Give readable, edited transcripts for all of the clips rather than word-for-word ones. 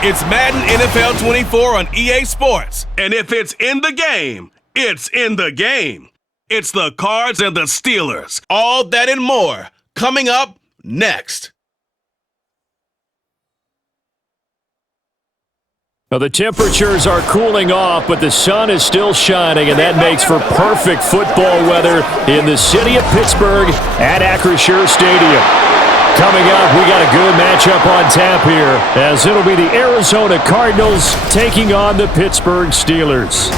It's Madden NFL 24 on EA Sports. And if it's in the game, it's in the game. It's the Cards and the Steelers. All that and more coming up next. Well, the temperatures are cooling off, but the sun is still shining, and that makes for perfect football weather in the city of Pittsburgh at Acrisure Stadium. Coming up, we got a good matchup on tap here, as it'll be the Arizona Cardinals taking on the Pittsburgh Steelers.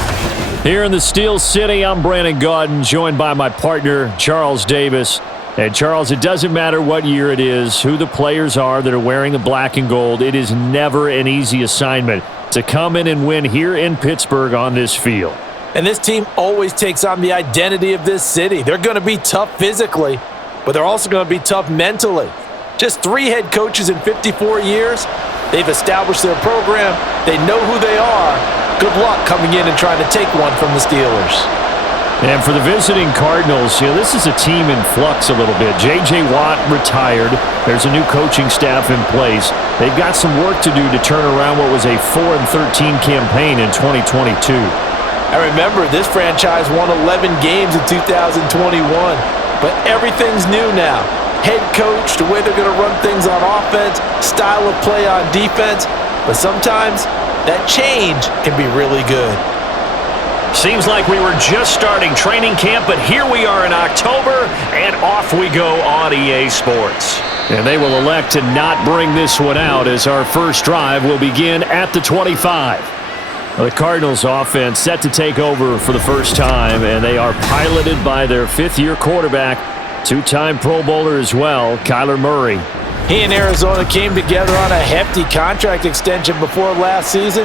Here in the Steel City, I'm Brandon Gaudin, joined by my partner, Charles Davis. And Charles, it doesn't matter what year it is, who the players are that are wearing the black and gold, it is never an easy assignment to come in and win here in Pittsburgh on this field. And this team always takes on the identity of this city. They're going to be tough physically, but they're also going to be tough mentally. Just 3 head coaches in 54 years. They've established their program. They know who they are. Good luck coming in and trying to take one from the Steelers. And for the visiting Cardinals, this is a team in flux a little bit. J.J. Watt retired. There's a new coaching staff in place. They've got some work to do to turn around what was a 4-13 campaign in 2022. I remember this franchise won 11 games in 2021, but everything's new now. Head coach, the way they're going to run things on offense, style of play on defense, but sometimes that change can be really good. Seems like we were just starting training camp, but here we are in October, and off we go on EA Sports. And they will elect to not bring this one out as our first drive will begin at the 25. The Cardinals offense set to take over for the first time, and they are piloted by their 5th-year quarterback, 2-time Pro Bowler as well, Kyler Murray. He and Arizona came together on a hefty contract extension before last season,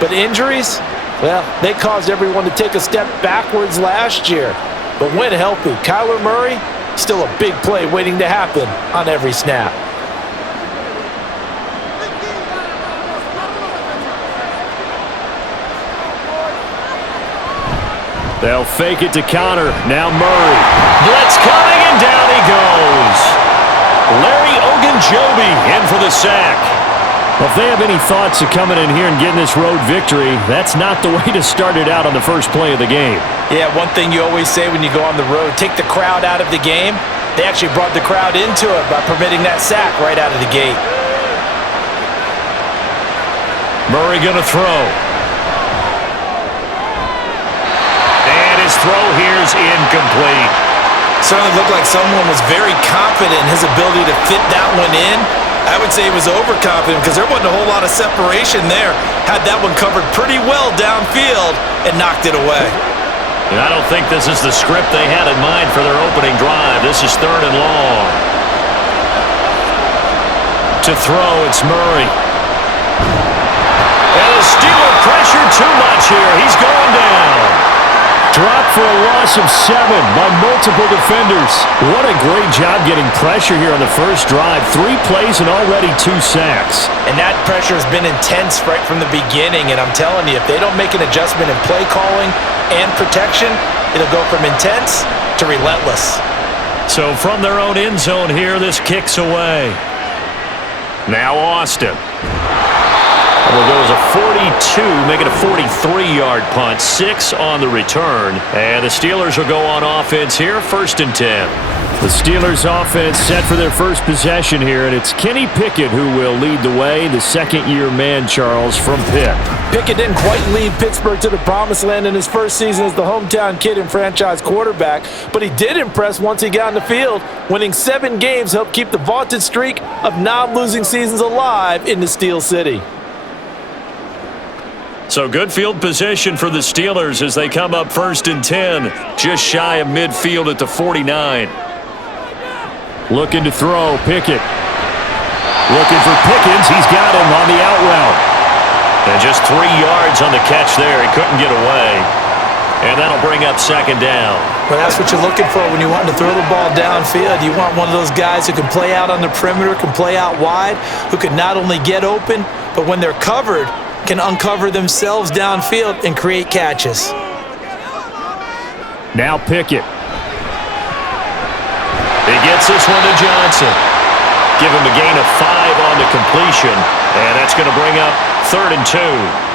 but injuries, well, they caused everyone to take a step backwards last year. But when healthy, Kyler Murray, still a big play waiting to happen on every snap. They'll fake it to counter. Now Murray. Blitz coming, and down he goes. Larry Ogunjobi in for the sack. Well, if they have any thoughts of coming in here and getting this road victory, that's not the way to start it out on the first play of the game. Yeah, one thing you always say when you go on the road, take the crowd out of the game. They actually brought the crowd into it by permitting that sack right out of the gate. Murray going to throw. And his throw here is incomplete. Certainly looked like someone was very confident in his ability to fit that one in. I would say he was overconfident because there wasn't a whole lot of separation there. Had that one covered pretty well downfield and knocked it away. And I don't think this is the script they had in mind for their opening drive. This is 3rd and long. To throw, it's Murray. And the Steeler pressure too much here. He's going down. Dropped for a loss of 7 by multiple defenders. What a great job getting pressure here on the first drive. 3 plays and already 2 sacks. And that pressure has been intense right from the beginning. And I'm telling you, if they don't make an adjustment in play calling and protection, it'll go from intense to relentless. So from their own end zone here, this kicks away. Now Austin. Will go as a 42, make it a 43-yard punt, 6 on the return. And the Steelers will go on offense here, 1st and 10. The Steelers offense set for their first possession here, and it's Kenny Pickett who will lead the way, the 2nd-year man, Charles, from Pitt. Pickett didn't quite lead Pittsburgh to the promised land in his first season as the hometown kid and franchise quarterback, but he did impress once he got on the field. Winning 7 games helped keep the vaunted streak of non-losing seasons alive in the Steel City. So good field position for the Steelers as they come up 1st and 10, just shy of midfield at the 49. Looking to throw, Pickett. Looking for Pickens, he's got him on the out route. And just 3 yards on the catch there, he couldn't get away. And that'll bring up 2nd down. Well, that's what you're looking for when you want to throw the ball downfield. You want one of those guys who can play out on the perimeter, can play out wide, who can not only get open, but when they're covered, can uncover themselves downfield and create catches. Now Pickett. He gets this one to Johnson. give him a gain of 5 on the completion, and that's going to bring up 3rd and 2.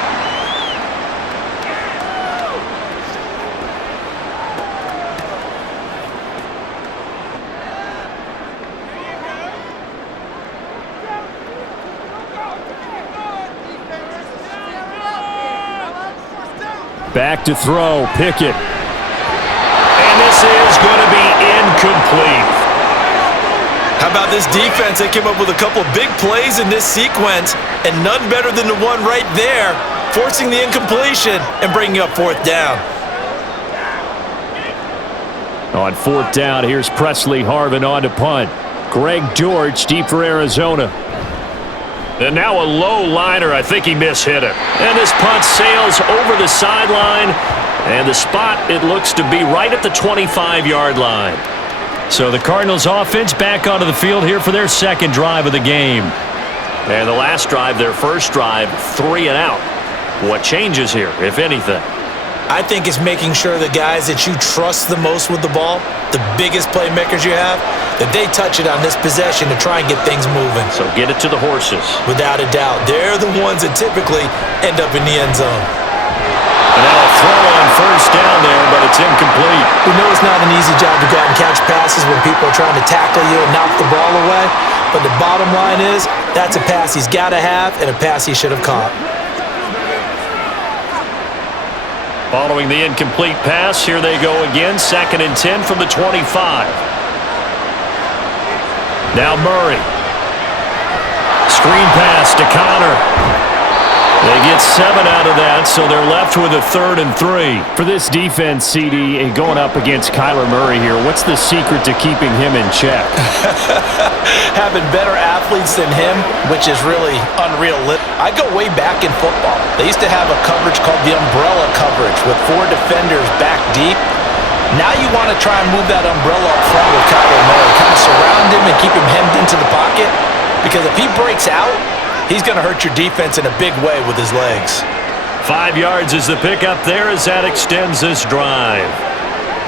Back to throw, Pickett. And this is going to be incomplete. How about this defense? They came up with a couple of big plays in this sequence, and none better than the one right there, forcing the incompletion and bringing up 4th down. On 4th down, here's Presley Harvin on to punt. Greg George deep for Arizona. And now a low liner. I think he mishit it. And this punt sails over the sideline. And the spot, it looks to be right at the 25-yard line. So the Cardinals offense back onto the field here for their 2nd drive of the game. And the last drive, their 1st drive, 3 and out. What changes here, if anything? I think it's making sure the guys that you trust the most with the ball, the biggest playmakers you have, that they touch it on this possession to try and get things moving. So get it to the horses. Without a doubt. They're the ones that typically end up in the end zone. And now a throw on 1st down there, but it's incomplete. We know it's not an easy job to go out and catch passes when people are trying to tackle you and knock the ball away, but the bottom line is that's a pass he's got to have and a pass he should have caught. Following the incomplete pass, here they go again, 2nd and 10 from the 25. Now Murray. Screen pass to Connor. They get 7 out of that, so they're left with a 3rd and 3. For this defense, CD, going up against Kyler Murray here, what's the secret to keeping him in check? Having better athletes than him, which is really unrealistic. I go way back in football. They used to have a coverage called the umbrella coverage with 4 defenders back deep. Now you want to try and move that umbrella up front with Kyler Murray, kind of surround him and keep him hemmed into the pocket, because if he breaks out, he's going to hurt your defense in a big way with his legs. 5 yards is the pickup there as that extends this drive.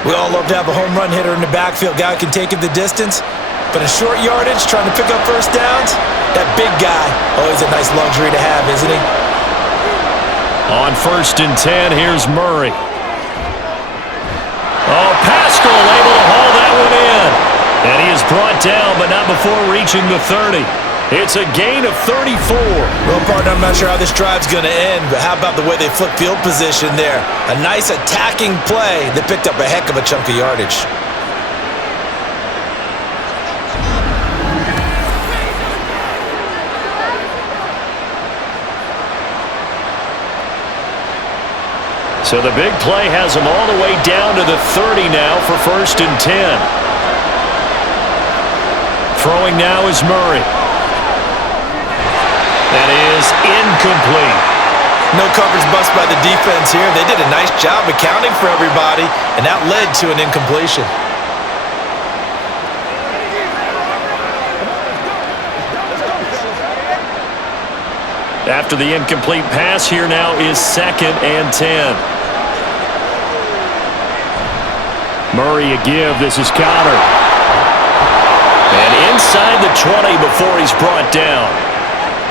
We all love to have a home run hitter in the backfield, guy who can take it the distance. But in short yardage, trying to pick up 1st downs, that big guy, always a nice luxury to have, isn't he? On 1st and 10, here's Murray. Oh, Pascal able to haul that one in. And he is brought down, but not before reaching the 30. It's a gain of 34. Well, partner, I'm not sure how this drive's going to end, but how about the way they flip field position there? A nice attacking play that picked up a heck of a chunk of yardage. So the big play has them all the way down to the 30 now for 1st and 10. Throwing now is Murray. That is incomplete. No coverage bust by the defense here. They did a nice job accounting for everybody, and that led to an incompletion. After the incomplete pass, here now is 2nd and 10. Murray a give. This is Connor. And inside the 20 before he's brought down.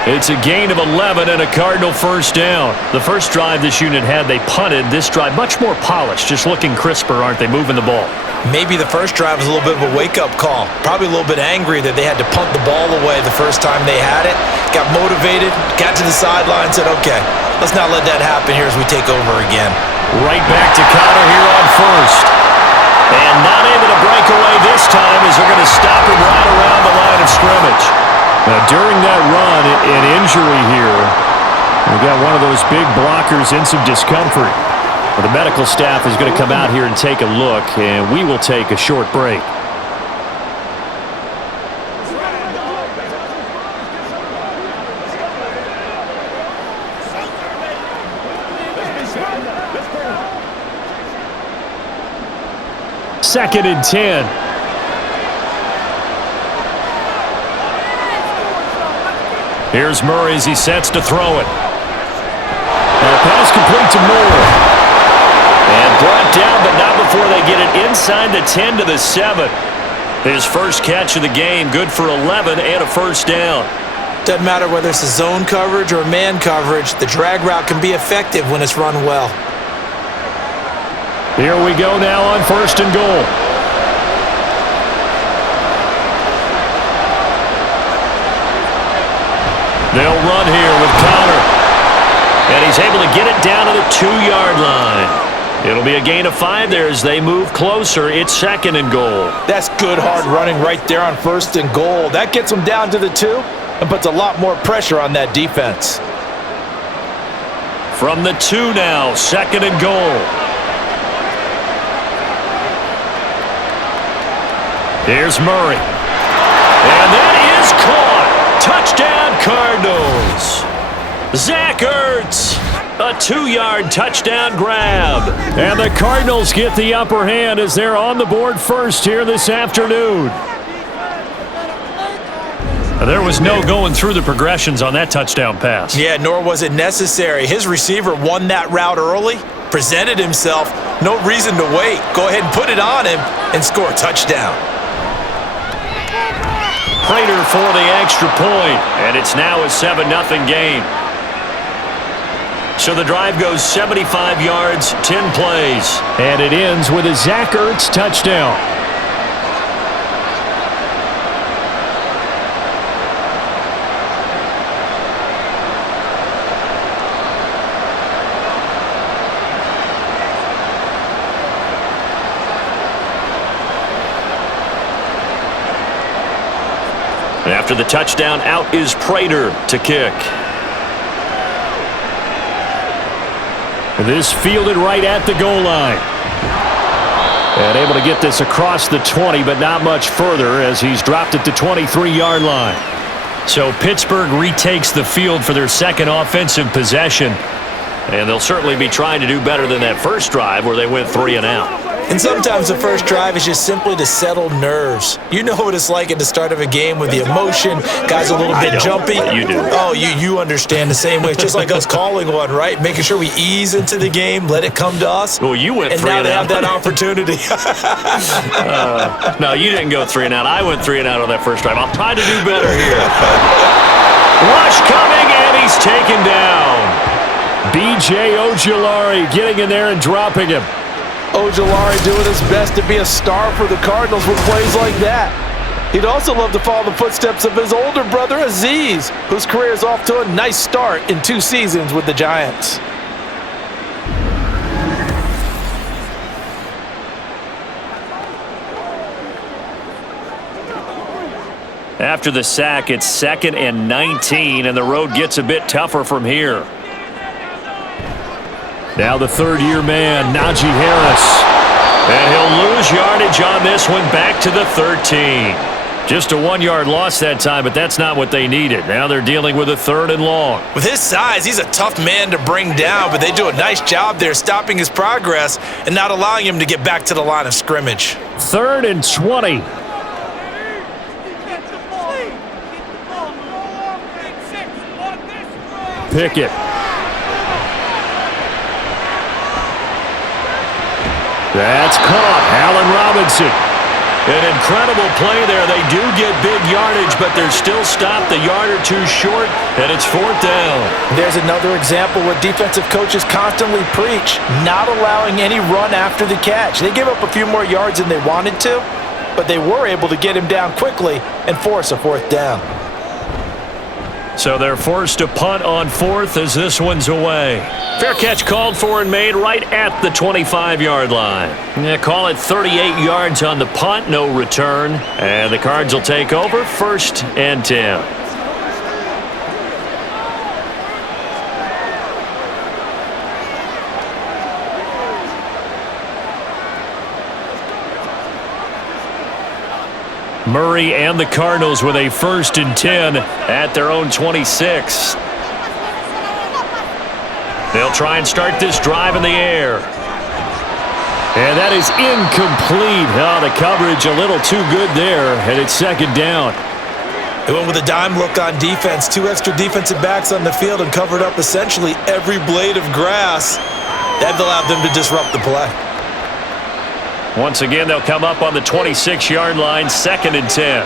It's a gain of 11 and a Cardinal 1st down. The first drive this unit had, they punted. This drive, much more polished, just looking crisper, aren't they, moving the ball? Maybe the first drive was a little bit of a wake-up call. Probably a little bit angry that they had to punt the ball away the first time they had it. Got motivated, got to the sideline, said, okay, let's not let that happen here as we take over again. Right back to Connor here on 1st. And not able to break away this time as they're going to stop him right around the line of scrimmage. Now, during that run, an injury here, we got one of those big blockers in some discomfort. Well, the medical staff is going to come out here and take a look, and we will take a short break. Second and 10. Here's Murray as he sets to throw it. And a pass complete to Moore. And brought down, but not before they get it inside the 10 to the 7. His first catch of the game, good for 11 and a first down. Doesn't matter whether it's a zone coverage or man coverage, the drag route can be effective when it's run well. Here we go now on 1st and goal. They'll run here with Connor. And he's able to get it down to the 2-yard line. It'll be a gain of 5 there as they move closer. It's 2nd and goal. That's good hard running right there on 1st and goal. That gets them down to the 2 and puts a lot more pressure on that defense. From the 2 now, 2nd and goal. Here's Murray. And that is caught. Touchdown, Cardinals. Zach Ertz. A 2-yard touchdown grab. And the Cardinals get the upper hand as they're on the board first here this afternoon. There was no going through the progressions on that touchdown pass. Yeah, nor was it necessary. His receiver won that route early, presented himself. No reason to wait. Go ahead and put it on him and score a touchdown. Prater for the extra point, and it's now a 7-0 game. So the drive goes 75 yards, 10 plays. And it ends with a Zach Ertz touchdown. After the touchdown, out is Prater to kick. This fielded right at the goal line. And able to get this across the 20, but not much further as he's dropped it to 23-yard line. So Pittsburgh retakes the field for their second offensive possession. And they'll certainly be trying to do better than that first drive where they went 3 and out. And sometimes the first drive is just simply to settle nerves. You know what it's like at the start of a game with the emotion. Guys a little bit jumpy. You do. Oh, you understand the same way. It's just like us calling one, right? Making sure we ease into the game, let it come to us. Well, you went 3 and out. And now they have that opportunity. No, you didn't go 3 and out. I went 3 and out on that first drive. I'll try to do better here. Rush coming, and he's taken down. B.J. Ojulari getting in there and dropping him. Ojulari doing his best to be a star for the Cardinals with plays like that. He'd also love to follow the footsteps of his older brother Aziz, whose career is off to a nice start in 2 seasons with the Giants. After the sack, it's 2nd and 19, and the road gets a bit tougher from here. Now the third-year man, Najee Harris. And he'll lose yardage on this one, back to the 13. Just a 1-yard loss that time, but that's not what they needed. Now they're dealing with a 3rd and long. With his size, he's a tough man to bring down, but they do a nice job there stopping his progress and not allowing him to get back to the line of scrimmage. 3rd and 20. Pickett. That's caught. Allen Robinson. An incredible play there. They do get big yardage, but they're still stopped a yard or 2 short, and it's 4th down. There's another example what defensive coaches constantly preach, not allowing any run after the catch. They gave up a few more yards than they wanted to, but they were able to get him down quickly and force a 4th down. So they're forced to punt on 4th as this one's away. Fair catch called for and made right at the 25-yard line. Call it 38 yards on the punt, no return. And the Cards will take over, 1st and 10. Murray and the Cardinals with a 1st and 10 at their own 26. They'll try and start this drive in the air. And that is incomplete. Oh, the coverage a little too good there, and it's 2nd down. They went with a dime look on defense. 2 extra defensive backs on the field and covered up essentially every blade of grass. That allowed them to disrupt the play. Once again, they'll come up on the 26-yard line, 2nd and 10.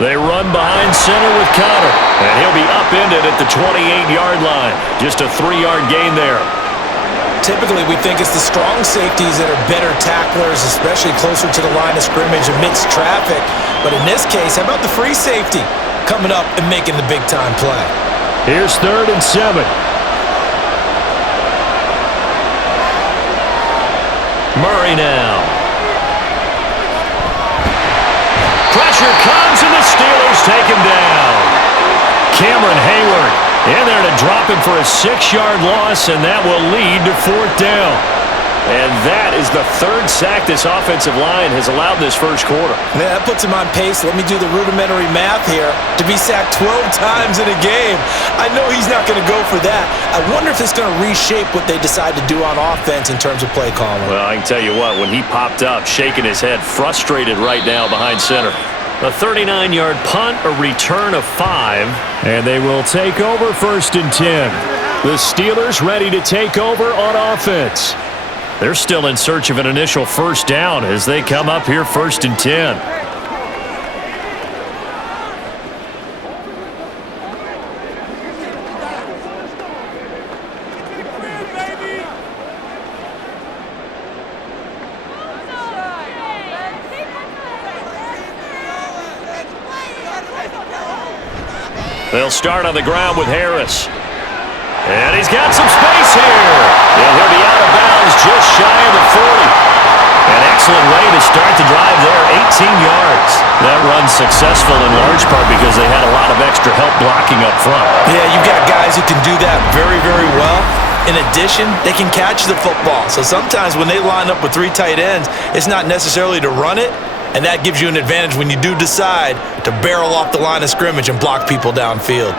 They run behind center with Connor, and he'll be upended at the 28-yard line. Just a 3-yard gain there. Typically, we think it's the strong safeties that are better tacklers, especially closer to the line of scrimmage amidst traffic. But in this case, how about the free safety coming up and making the big-time play? Here's 3rd and 7. Murray now. Pressure comes, and the Steelers take him down. Cameron Hayward in there to drop him for a 6-yard loss, and that will lead to 4th down. And that is the 3rd sack this offensive line has allowed this first quarter. Man, that puts him on pace. Let me do the rudimentary math here. To be sacked 12 times in a game, I know he's not going to go for that. I wonder if it's going to reshape what they decide to do on offense in terms of play calling. Well, I can tell you what, when he popped up, shaking his head, frustrated right now behind center. A 39-yard punt, a return of 5, and they will take over 1st and 10. The Steelers ready to take over on offense. They're still in search of an initial 1st down as they come up here 1st and 10. They'll start on the ground with Harris. And he's got some space here. And he'll be out of bounds just shy of the 40. An excellent way to start the drive there, 18 yards. That run successful in large part because they had a lot of extra help blocking up front. Yeah, you've got guys who can do that very, very well. In addition, they can catch the football. So sometimes when they line up with 3 tight ends, it's not necessarily to run it, and that gives you an advantage when you do decide to barrel off the line of scrimmage and block people downfield.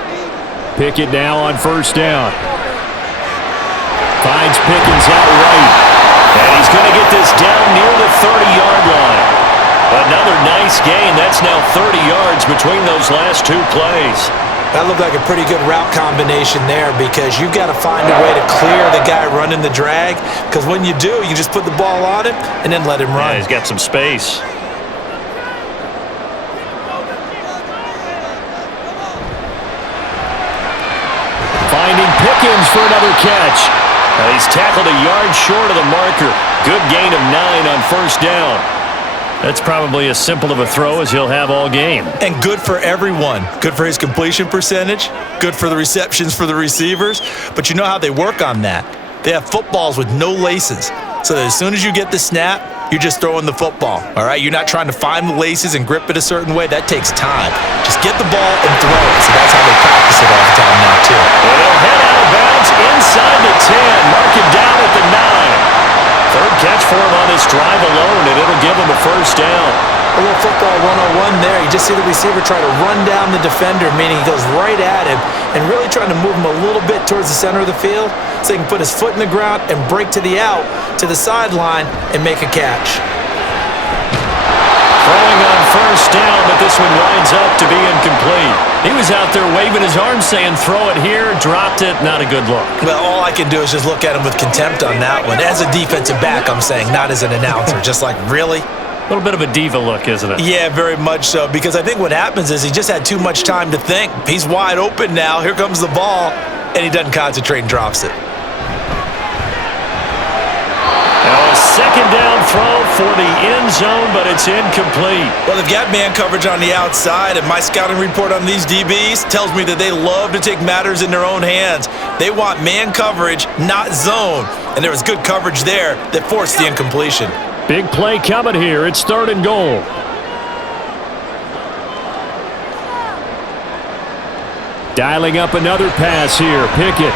Pickett now on 1st down. Finds Pickens out right. And he's going to get this down near the 30-yard line. Another nice gain. That's now 30 yards between those last 2 plays. That looked like a pretty good route combination there because you've got to find a way to clear the guy running the drag, because when you do, you just put the ball on him and then let him run. Yeah, he's got some space. Finding Pickens for another catch. He's tackled a yard short of the marker. Good gain of 9 on 1st down. That's probably as simple of a throw as he'll have all game. And good for everyone. Good for his completion percentage. Good for the receptions for the receivers. But you know how they work on that. They have footballs with no laces. So that as soon as you get the snap, you're just throwing the football. All right? You're not trying to find the laces and grip it a certain way. That takes time. Just get the ball and throw it. So that's how they practice it all the time now, too. And he'll head out of bounds inside the 10. Mark him down at the 9. 3rd catch for him on this drive alone, and it'll give him a 1st down. A little football 101 there. You just see the receiver try to run down the defender, meaning he goes right at him and really trying to move him a little bit towards the center of the field so he can put his foot in the ground and break to the out, to the sideline, and make a catch. Throwing on 1st down, but this one winds up to be incomplete. He was out there waving his arms saying, throw it here, dropped it, not a good look. Well, all I can do is just look at him with contempt on that one. As a defensive back, I'm saying, not as an announcer. Just like, really? A little bit of a diva look, isn't it? Yeah, very much so, because I think what happens is he just had too much time to think. He's wide open now. Here comes the ball, and he doesn't concentrate and drops it. Now a 2nd down throw for the end zone, but it's incomplete. Well, they've got man coverage on the outside, and my scouting report on these DBs tells me that they love to take matters in their own hands. They want man coverage, not zone, and there was good coverage there that forced the incompletion. Big play coming here. It's 3rd and goal. Dialing up another pass here. Pickett.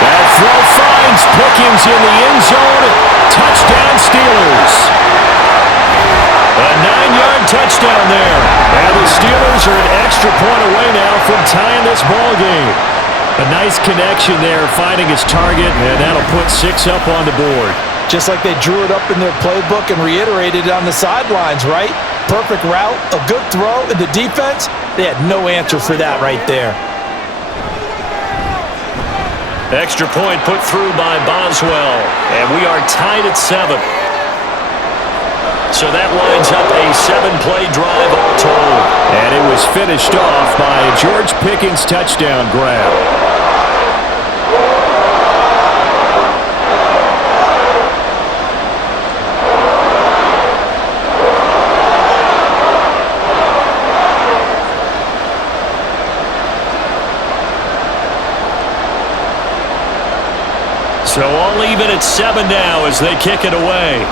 That throw finds Pickens in the end zone. Touchdown Steelers. A 9-yard touchdown there. And the Steelers are an extra point away now from tying this ball game. A nice connection there, finding his target, and that'll put 6 up on the board. Just like they drew it up in their playbook and reiterated it on the sidelines, right? Perfect route, a good throw, and the defense, they had no answer for that right there. Extra point put through by Boswell, and we are tied at 7. So that lines up a 7-play drive all told. And it was finished off by a George Pickens touchdown grab. So all even at 7 now as they kick it away.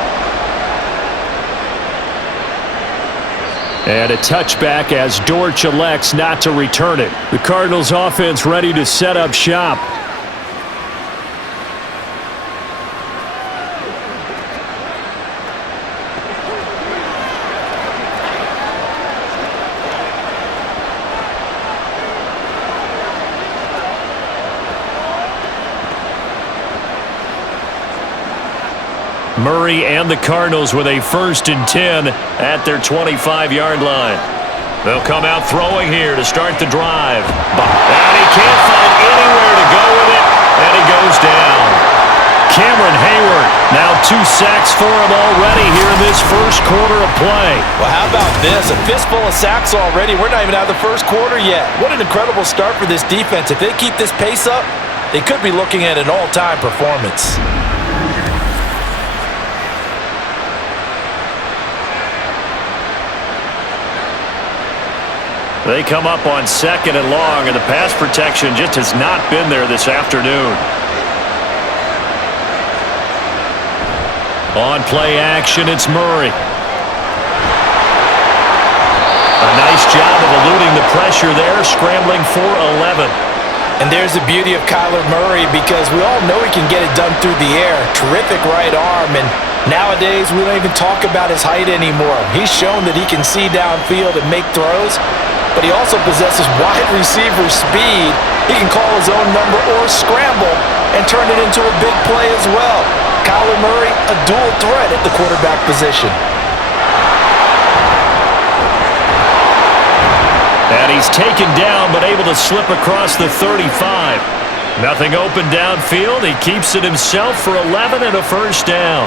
And a touchback as Dortch elects not to return it. The Cardinals offense ready to set up shop. Murray and the Cardinals with a 1st and 10 at their 25-yard line. They'll come out throwing here to start the drive. And he can't find anywhere to go with it, and he goes down. Cameron Hayward, now 2 sacks for him already here in this first quarter of play. Well, how about this? A fistful of sacks already. We're not even out of the first quarter yet. What an incredible start for this defense. If they keep this pace up, they could be looking at an all-time performance. They come up on 2nd and long, and the pass protection just has not been there this afternoon. On play action, it's Murray. A nice job of eluding the pressure there, scrambling for 11. And there's the beauty of Kyler Murray, because we all know he can get it done through the air. Terrific right arm, and nowadays we don't even talk about his height anymore. He's shown that he can see downfield and make throws, but he also possesses wide receiver speed. He can call his own number or scramble and turn it into a big play as well. Kyler Murray, a dual threat at the quarterback position. And he's taken down, but able to slip across the 35. Nothing open downfield. He keeps it himself for 11 and a 1st down.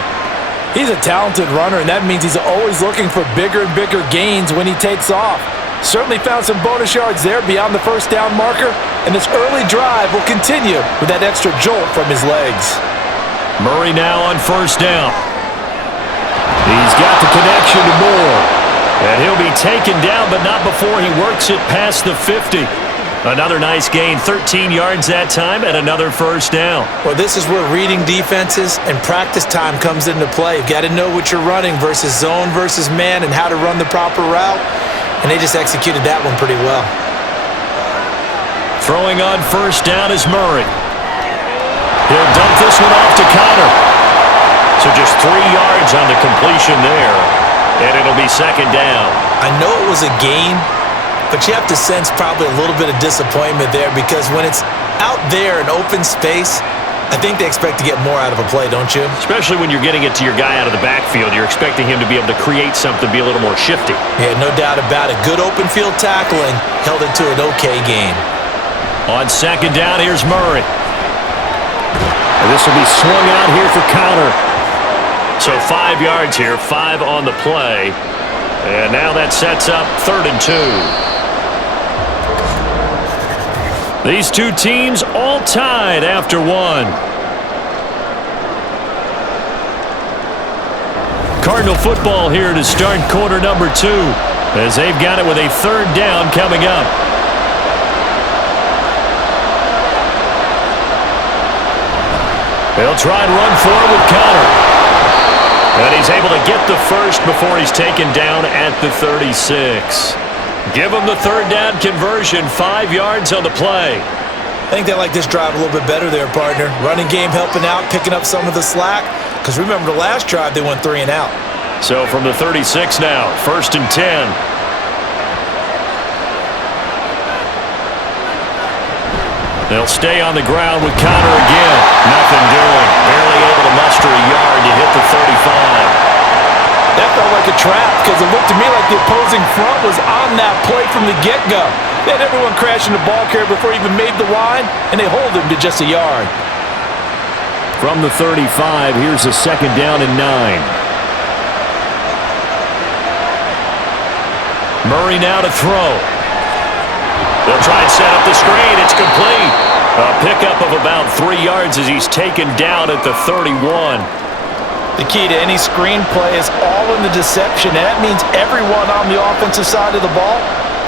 He's a talented runner, and that means he's always looking for bigger and bigger gains when he takes off. Certainly found some bonus yards there beyond the 1st down marker, and this early drive will continue with that extra jolt from his legs. Murray now on 1st down. He's got the connection to Moore. And he'll be taken down, but not before he works it past the 50. Another nice gain, 13 yards that time, and another 1st down. Well, this is where reading defenses and practice time comes into play. You've got to know what you're running versus zone versus man and how to run the proper route. And they just executed that one pretty well. Throwing on 1st down is Murray. He'll dump this one off to Connor. So just 3 yards on the completion there. And it'll be 2nd down. I know it was a gain, but you have to sense probably a little bit of disappointment there, because when it's out there in open space, I think they expect to get more out of a play, don't you? Especially when you're getting it to your guy out of the backfield. You're expecting him to be able to create something, be a little more shifty. Yeah, no doubt about it. Good open field tackling held it to an okay gain. On 2nd down, here's Murray. And this will be swung out here for Connor. So 5 yards here, 5 on the play. And now that sets up 3rd and 2. These two teams all tied after 1. Cardinal football here to start quarter number 2, as they've got it with a 3rd down coming up. They'll try and run forward with Connor. And he's able to get the 1st before he's taken down at the 36. Give him the 3rd down conversion, 5 yards on the play. I think they like this drive a little bit better there, partner. Running game helping out, picking up some of the slack. Because remember, the last drive they went 3 and out. So from the 36 now, 1st and 10. They'll stay on the ground with Connor again. Nothing doing. Barely able to muster a yard to hit the 35. That felt like a trap, because it looked to me like the opposing front was on that play from the get-go. They had everyone crashing the ball carrier before he even made the line, and they hold him to just a yard. From the 35, here's a 2nd down and 9. Murray now to throw. They'll try and set up the screen. It's complete. A pickup of about 3 yards as he's taken down at the 31. The key to any screenplay is all in the deception, and that means everyone on the offensive side of the ball.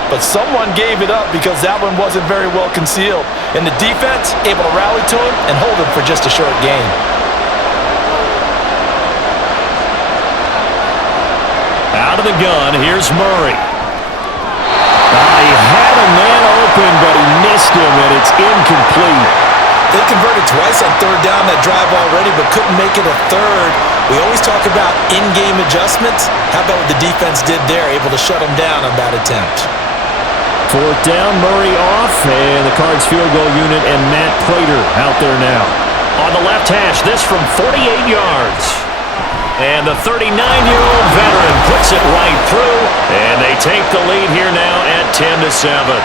But someone gave it up because that one wasn't very well concealed. And the defense able to rally to him and hold him for just a short gain. Out of the gun, here's Murray. He had a man open, but he missed him, and it's incomplete. They converted twice on 3rd down that drive already, but couldn't make it a 3rd. We always talk about in-game adjustments. How about what the defense did there, able to shut them down on that attempt? 4th down, Murray off, and the Cards field goal unit and Matt Prater out there now. On the left hash, this from 48 yards. And the 39-year-old veteran puts it right through, and they take the lead here now at 10-7.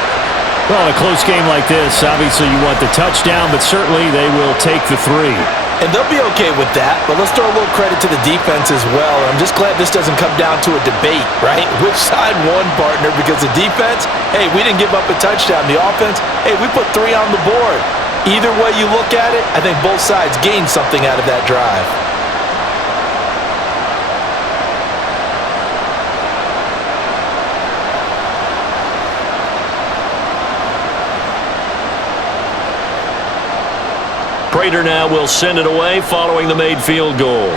Well, in a close game like this, obviously you want the touchdown, but certainly they will take the 3. And they'll be okay with that, but let's throw a little credit to the defense as well. I'm just glad this doesn't come down to a debate, right? Which side won, partner? Because the defense, hey, we didn't give up a touchdown. The offense, hey, we put 3 on the board. Either way you look at it, I think both sides gained something out of that drive. Prater now will send it away following the made field goal.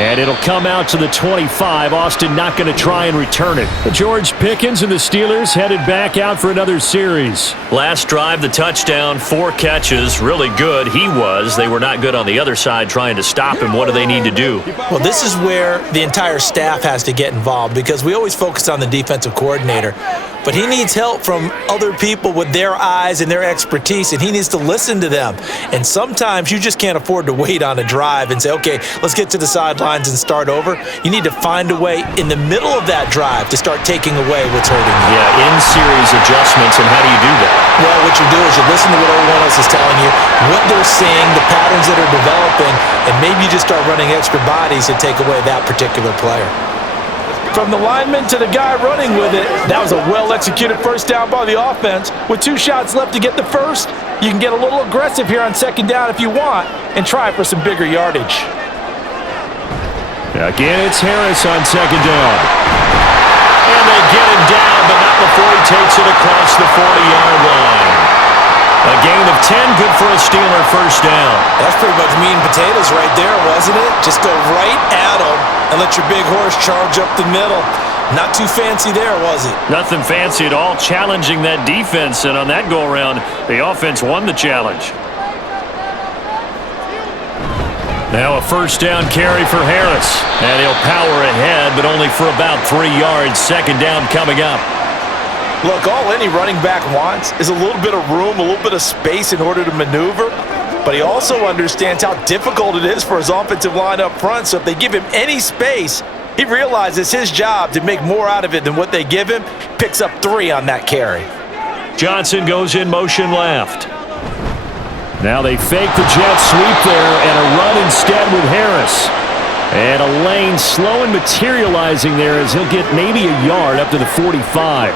And it'll come out to the 25. Austin not going to try and return it. George Pickens and the Steelers headed back out for another series. Last drive, the touchdown, 4 catches. Really good. He was. They were not good on the other side trying to stop him. What do they need to do? Well, this is where the entire staff has to get involved because we always focus on the defensive coordinator. But he needs help from other people with their eyes and their expertise, and he needs to listen to them. And sometimes you just can't afford to wait on a drive and say, okay, let's get to the sidelines and start over. You need to find a way in the middle of that drive to start taking away what's hurting you. Yeah, in-series adjustments, and how do you do that? Well, what you do is you listen to what everyone else is telling you, what they're seeing, the patterns that are developing, and maybe you just start running extra bodies to take away that particular player. From the lineman to the guy running with it, that was a well-executed 1st down by the offense. With 2 shots left to get the 1st, you can get a little aggressive here on 2nd down if you want and try for some bigger yardage. Again, it's Harris on 2nd down. And they get him down, but not before he takes it across the 40-yard line. A gain of 10, good for a Steeler 1st down. That's pretty much meat and potatoes right there, wasn't it? Just go right at them and let your big horse charge up the middle. Not too fancy there, was it? Nothing fancy at all, challenging that defense, and on that go-around, the offense won the challenge. Now a 1st down carry for Harris, and he'll power ahead, but only for about 3 yards. 2nd down coming up. Look, all any running back wants is a little bit of room, a little bit of space in order to maneuver. But he also understands how difficult it is for his offensive line up front. So if they give him any space, he realizes his job to make more out of it than what they give him. Picks up 3 on that carry. Johnson goes in motion left. Now they fake the jet sweep there and a run instead with Harris. And a lane slow and materializing there as he'll get maybe a yard up to the 45.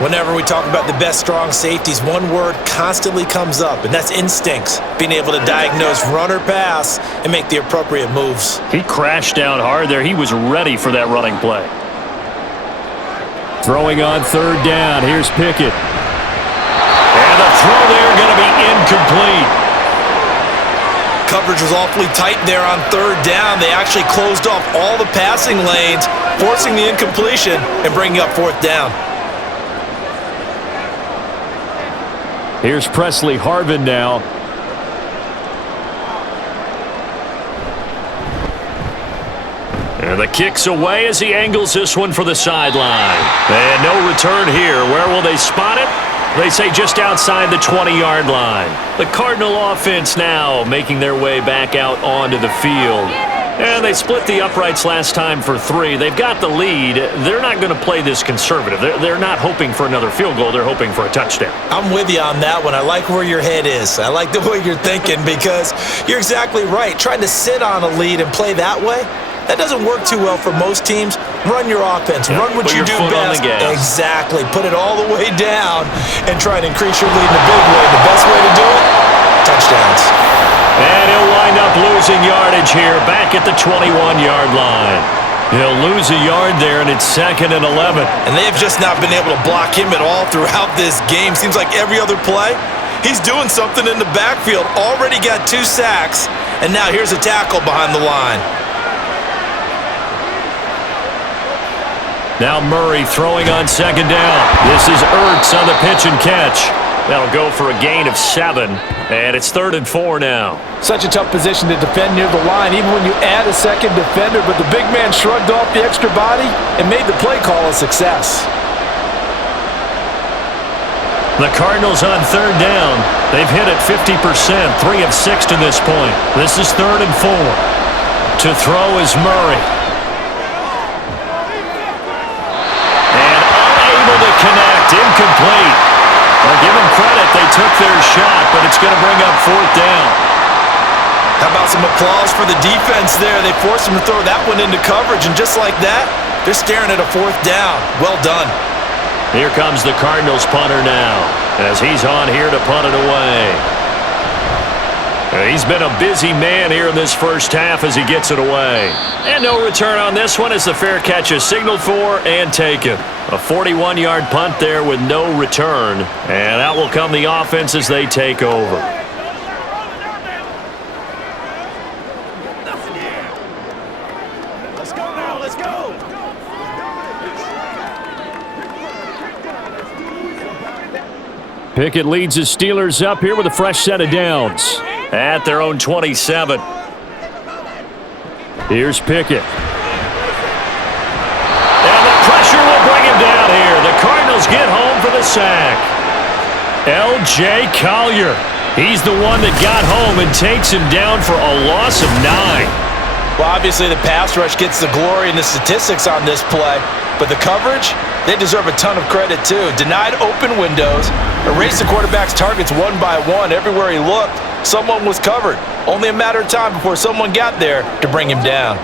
Whenever we talk about the best strong safeties, one word constantly comes up, and that's instincts. Being able to diagnose run or pass and make the appropriate moves. He crashed down hard there. He was ready for that running play. Throwing on 3rd down. Here's Pickett. And the throw there going to be incomplete. Coverage was awfully tight there on 3rd down. They actually closed off all the passing lanes, forcing the incompletion and bringing up 4th down. Here's Presley Harvin now. And the kick's away as he angles this one for the sideline. And no return here. Where will they spot it? They say just outside the 20-yard line. The Cardinal offense now making their way back out onto the field. And they split the uprights last time for 3. They've got the lead. They're not going to play this conservative. They're not hoping for another field goal. They're hoping for a touchdown. I'm with you on that one. I like where your head is. I like the way you're thinking because you're exactly right. Trying to sit on a lead and play that way, that doesn't work too well for most teams. Run your offense. Run what you do best. Exactly. Put it all the way down and try and increase your lead in a big way. The best way to do it, touchdowns. And he'll wind up losing yardage here back at the 21-yard line. He'll lose a yard there, and it's 2nd and 11. And they've just not been able to block him at all throughout this game. Seems like every other play, he's doing something in the backfield. Already got 2 sacks, and now here's a tackle behind the line. Now Murray throwing on 2nd down. This is Ertz on the pitch and catch. That'll go for a gain of 7, and it's 3rd and 4 now. Such a tough position to defend near the line, even when you add a second defender, but the big man shrugged off the extra body and made the play call a success. The Cardinals on 3rd down. They've hit it 50%, 3 of 6 to this point. This is 3rd and 4. To throw is Murray. And unable to connect, incomplete. Well, give them credit. They took their shot, but it's going to bring up 4th down. How about some applause for the defense there? They forced him to throw that one into coverage, and just like that, they're staring at a 4th down. Well done. Here comes the Cardinals punter now, as he's on here to punt it away. He's been a busy man here in this first half as he gets it away. And no return on this one as the fair catch is signaled for and taken. A 41-yard punt there with no return. And out will come the offense as they take over. Let's go now, let's go! Pickett leads the Steelers up here with a fresh set of downs. At their own 27. Here's Pickett. And the pressure will bring him down here. The Cardinals get home for the sack. L.J. Collier. He's the one that got home and takes him down for a loss of 9. Well, obviously the pass rush gets the glory and the statistics on this play, but the coverage, they deserve a ton of credit too. Denied open windows, erased the quarterback's targets one by one. Everywhere he looked, someone was covered. Only a matter of time before someone got there to bring him down.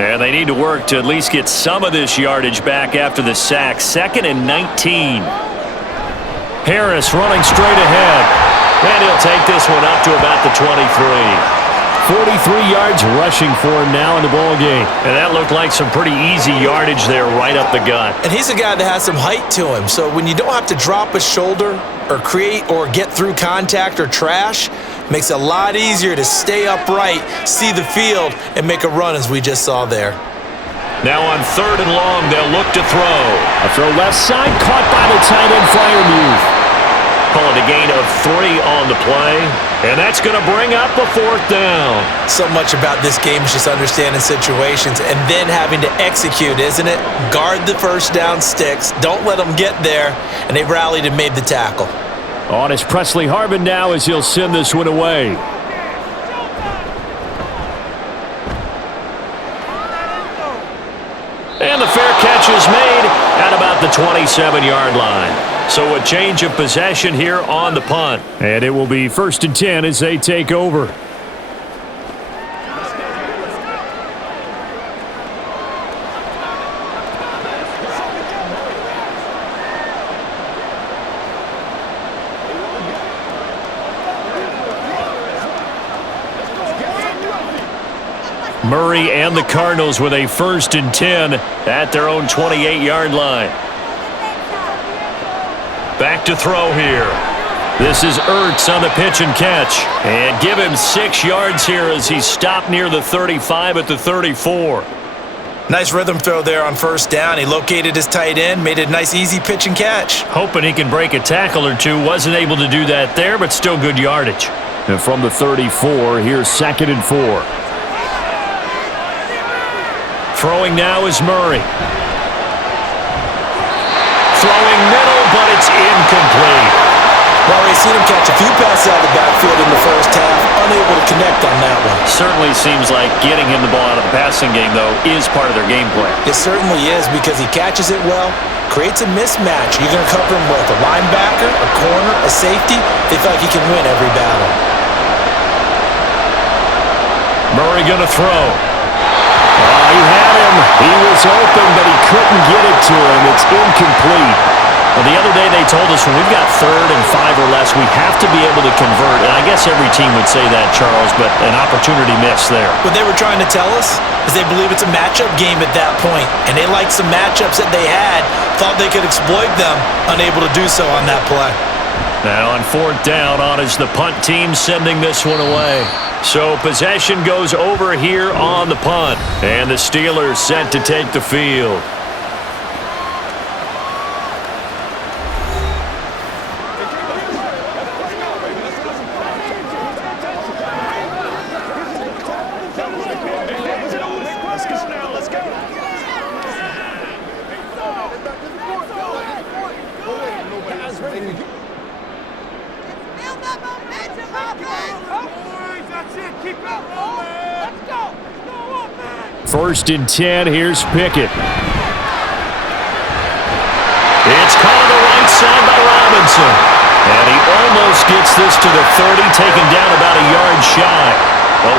And they need to work to at least get some of this yardage back after the sack. 2nd and 19. Harris running straight ahead. And he'll take this one up to about the 23. 43 yards rushing for him now in the ball game. And that looked like some pretty easy yardage there right up the gut. And he's a guy that has some height to him, so when you don't have to drop a shoulder or create or get through contact or trash, makes it a lot easier to stay upright, see the field, and make a run as we just saw there. Now on 3rd and long, they'll look to throw. A throw left side, caught by the tight end Freiermuth. Call it a gain of 3 on the play, and that's going to bring up a 4th down. So much about this game is just understanding situations and then having to execute, isn't it? Guard the first down sticks, don't let them get there, and they rallied and made the tackle. On is Presley Harvin now as he'll send this one away. And the fair catch is made at about the 27-yard line. So a change of possession here on the punt. And it will be 1st and 10 as they take over. Murray and the Cardinals with a 1st and 10 at their own 28-yard line. Back to throw here. This is Ertz on the pitch and catch. And give him 6 yards here as he stopped near the 35 at the 34. Nice rhythm throw there on 1st down. He located his tight end, made a nice easy pitch and catch. Hoping he can break a tackle or two. Wasn't able to do that there, but still good yardage. And from the 34, here's 2nd and 4. Throwing now is Murray. Throwing middle, but it's incomplete. Well, we've seen him catch a few passes out of the backfield in the first half, unable to connect on that one. Certainly seems like getting him the ball out of the passing game, though, is part of their game plan. It certainly is because he catches it well, creates a mismatch. You're going to cover him with a linebacker, a corner, a safety. They feel like he can win every battle. Murray going to throw. He had him. He was open, but he couldn't get it to him. It's incomplete. Well, the other day they told us when we've got 3rd and 5 or less, we have to be able to convert. And I guess every team would say that, Charles, but an opportunity missed there. What they were trying to tell us is they believe it's a matchup game at that point, and they liked some matchups that they had, thought they could exploit them, unable to do so on that play. Now on 4th down, on is the punt team sending this one away. So possession goes over here on the punt, and the Steelers set to take the field. First and 10, here's Pickett. It's caught on the right side by Robinson. And he almost gets this to the 30, taken down about a yard shy.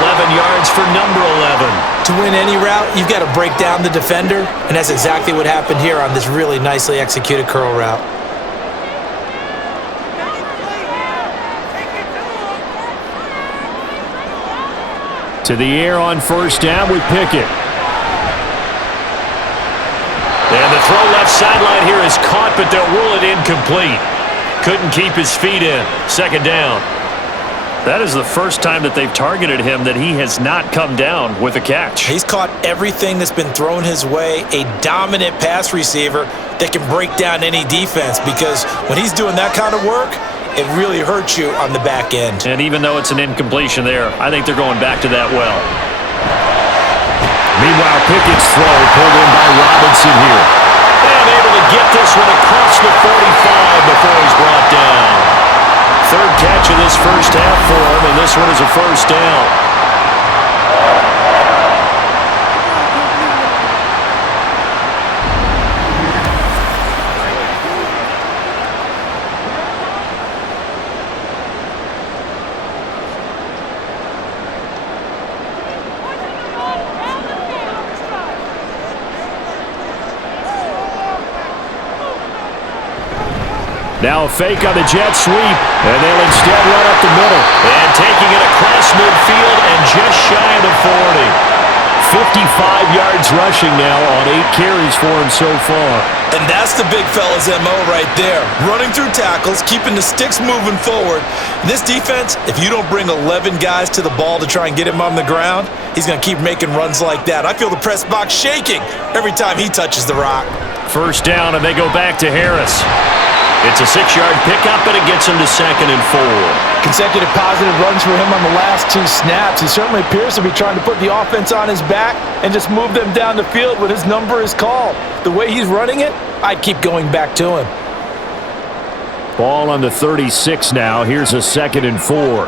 11 yards for number 11. To win any route, you've got to break down the defender, and that's exactly what happened here on this really nicely executed curl route. To the air on first down with Pickett. And the throw left sideline here is caught, but they'll rule it incomplete. Couldn't keep his feet in. 2nd down. That is the first time that they've targeted him that he has not come down with a catch. He's caught everything that's been thrown his way. A dominant pass receiver that can break down any defense, because when he's doing that kind of work, it really hurts you on the back end. And even though it's an incompletion there, I think they're going back to that well. Meanwhile, Pickett's throw pulled in by Robinson here. And able to get this one across the 45 before he's brought down. 3rd catch of this first half for him, and this one is a first down. Now a fake on the jet sweep, and they'll instead run up the middle. And taking it across midfield and just shy of the 40. 55 yards rushing now on 8 carries for him so far. And that's the big fella's MO right there. Running through tackles, keeping the sticks moving forward. This defense, if you don't bring 11 guys to the ball to try and get him on the ground, he's going to keep making runs like that. I feel the press box shaking every time he touches the rock. First down, and they go back to Harris. It's a 6-yard pickup, but it gets him to 2nd and 4. Consecutive positive runs for him on the last 2 snaps. He certainly appears to be trying to put the offense on his back and just move them down the field when his number is called. The way he's running it, I'd keep going back to him. Ball on the 36 now. Here's a 2nd and 4.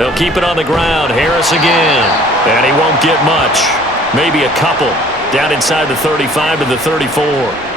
They'll keep it on the ground. Harris again. And he won't get much. Maybe a couple. Down inside the 35 to the 34.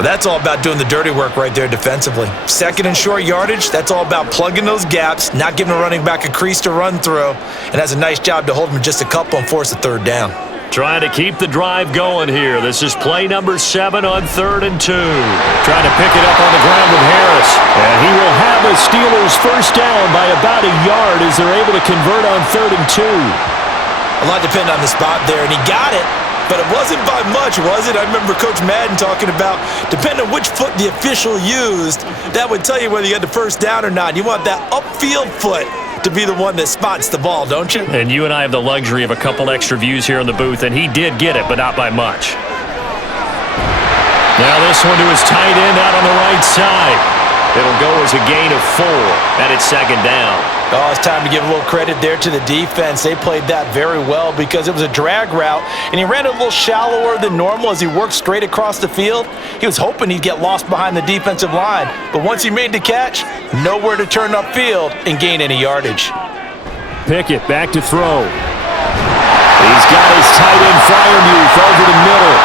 But that's all about doing the dirty work right there defensively. 2nd and short yardage, that's all about plugging those gaps, not giving a running back a crease to run through, and has a nice job to hold him just a couple and force a 3rd down. Trying to keep the drive going here. This is play number 7 on 3rd and 2. Trying to pick it up on the ground with Harris. And he will have the Steelers first down by about a yard as they're able to convert on 3rd and 2. A lot depended on the spot there, and he got it. But it wasn't by much, was it? I remember Coach Madden talking about, depending on which foot the official used, that would tell you whether you had the first down or not. You want that upfield foot to be the one that spots the ball, don't you? And you and I have the luxury of a couple extra views here in the booth, and he did get it, but not by much. Now this one to his tight end out on the right side. It'll go as a gain of 4, and it's second down. Oh, it's time to give a little credit there to the defense. They played that very well because it was a drag route, and he ran it a little shallower than normal as he worked straight across the field. He was hoping he'd get lost behind the defensive line, but once he made the catch, nowhere to turn upfield and gain any yardage. Pickett back to throw. He's got his tight end Freiermuth over the middle.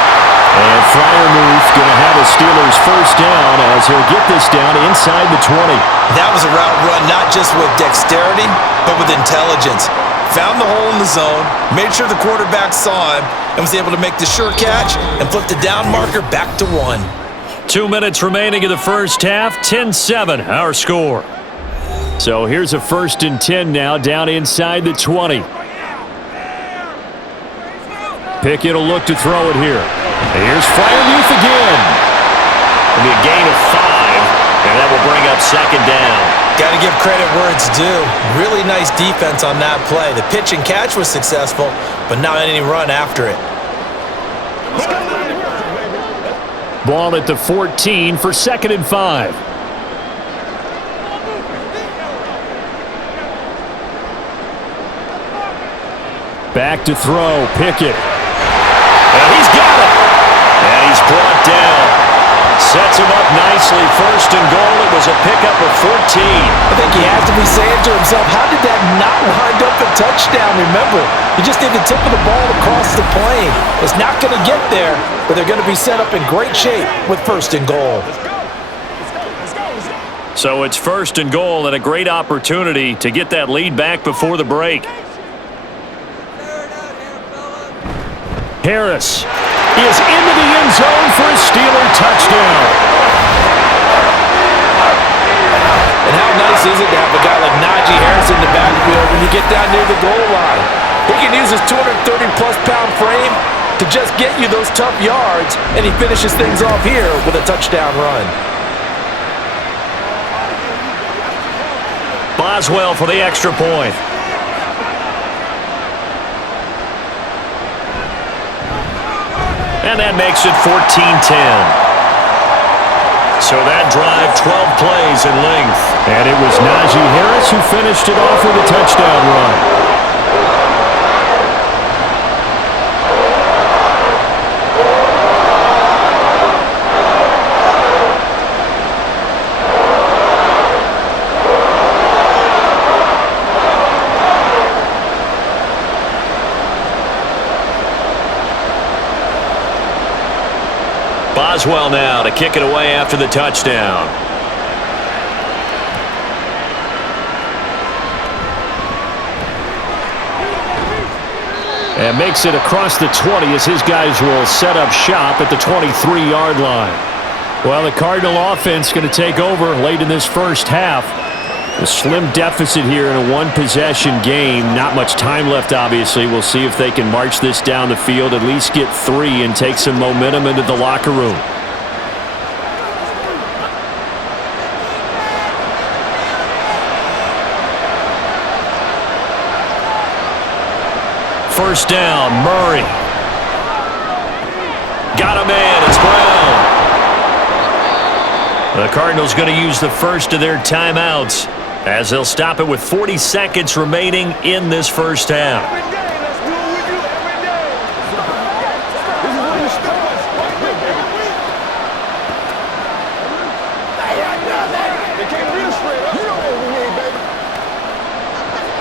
And Freiermuth going to have a Steelers first down as he'll get this down inside the 20. That was a route run not just with dexterity, but with intelligence. Found the hole in the zone, made sure the quarterback saw him, and was able to make the sure catch and flip the down marker back to 1. 2 minutes remaining in the first half, 10-7 our score. So here's a 1st and 10 now down inside the 20. Pickett will look to throw it here. And here's Freiermuth again. It'll be a gain of 5, and that will bring up second down. Got to give credit where it's due. Really nice defense on that play. The pitch and catch was successful, but not any run after it. Ball at the 14 for 2nd and 5. Back to throw, Pickett. And he's got it. And he's brought down. Sets him up nicely. 1st and goal. It was a pickup of 14. I think he has to be saying to himself, how did that not wind up a touchdown? Remember, he just did the tip of the ball across the plane. It's not going to get there, but they're going to be set up in great shape with 1st and goal. So it's 1st and goal and a great opportunity to get that lead back before the break. Harris is into the end zone for a Steeler touchdown. And how nice is it to have a guy like Najee Harris in the backfield when you get down near the goal line? He can use his 230-plus pound frame to just get you those tough yards, and he finishes things off here with a touchdown run. Boswell for the extra point. And that makes it 14-10. So that drive, 12 plays in length. And it was Najee Harris who finished it off with a touchdown run. Boswell now to kick it away after the touchdown. And makes it across the 20 as his guys will set up shop at the 23-yard line. Well, the Cardinal offense going to take over late in this first half. A slim deficit here in a one-possession game. Not much time left, obviously. We'll see if they can march this down the field, at least get 3, and take some momentum into the locker room. First down, Murray. Got a man, it's Brown. The Cardinals going to use the first of their timeouts as they'll stop it with 40 seconds remaining in this first half.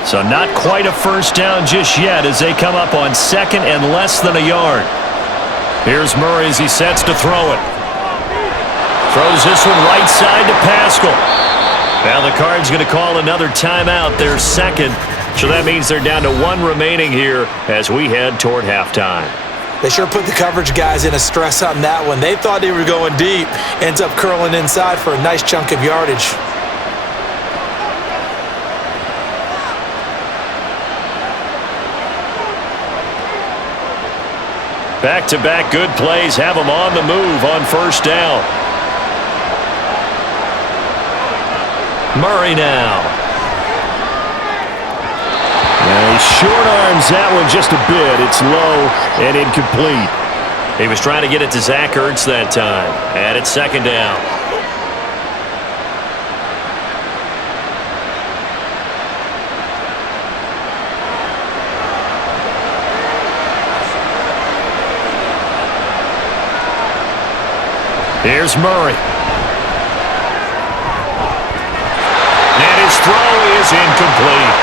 So not quite a first down just yet as they come up on 2nd and less than a yard. Here's Murray as he sets to throw it. Throws this one right side to Pascal. Now the Cards going to call another timeout, their second. So that means they're down to 1 remaining here as we head toward halftime. They sure put the coverage guys in a stress on that one. They thought they were going deep. Ends up curling inside for a nice chunk of yardage. Back-to-back good plays have them on the move on first down. Murray now. He short arms that one just a bit. It's low and incomplete. He was trying to get it to Zach Ertz that time. And it's 2nd down. Here's Murray. And his throw is incomplete.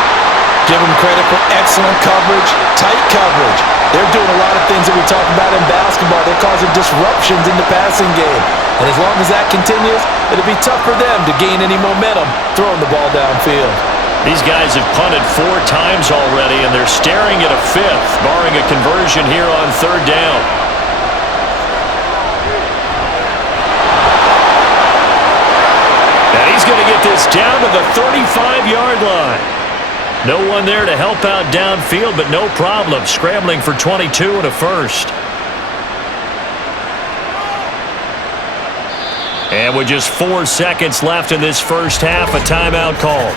Give them credit for excellent coverage, tight coverage. They're doing a lot of things that we talk about in basketball. They're causing disruptions in the passing game. And as long as that continues, it'll be tough for them to gain any momentum throwing the ball downfield. These guys have punted 4 times already, and they're staring at a 5th, barring a conversion here on 3rd down. And he's going to get this down to the 35-yard line. No one there to help out downfield, but no problem. Scrambling for 22 and a first. And with just 4 seconds left in this first half, a timeout call.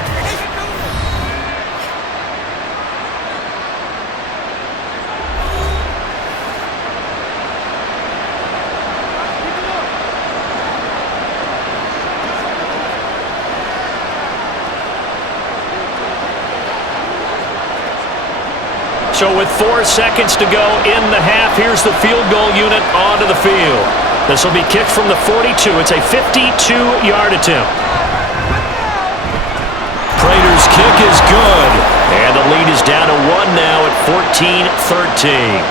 So with 4 seconds to go in the half, here's the field goal unit onto the field. This will be kicked from the 42. It's a 52-yard attempt. Prater's kick is good. And the lead is down to 1 now at 14-13.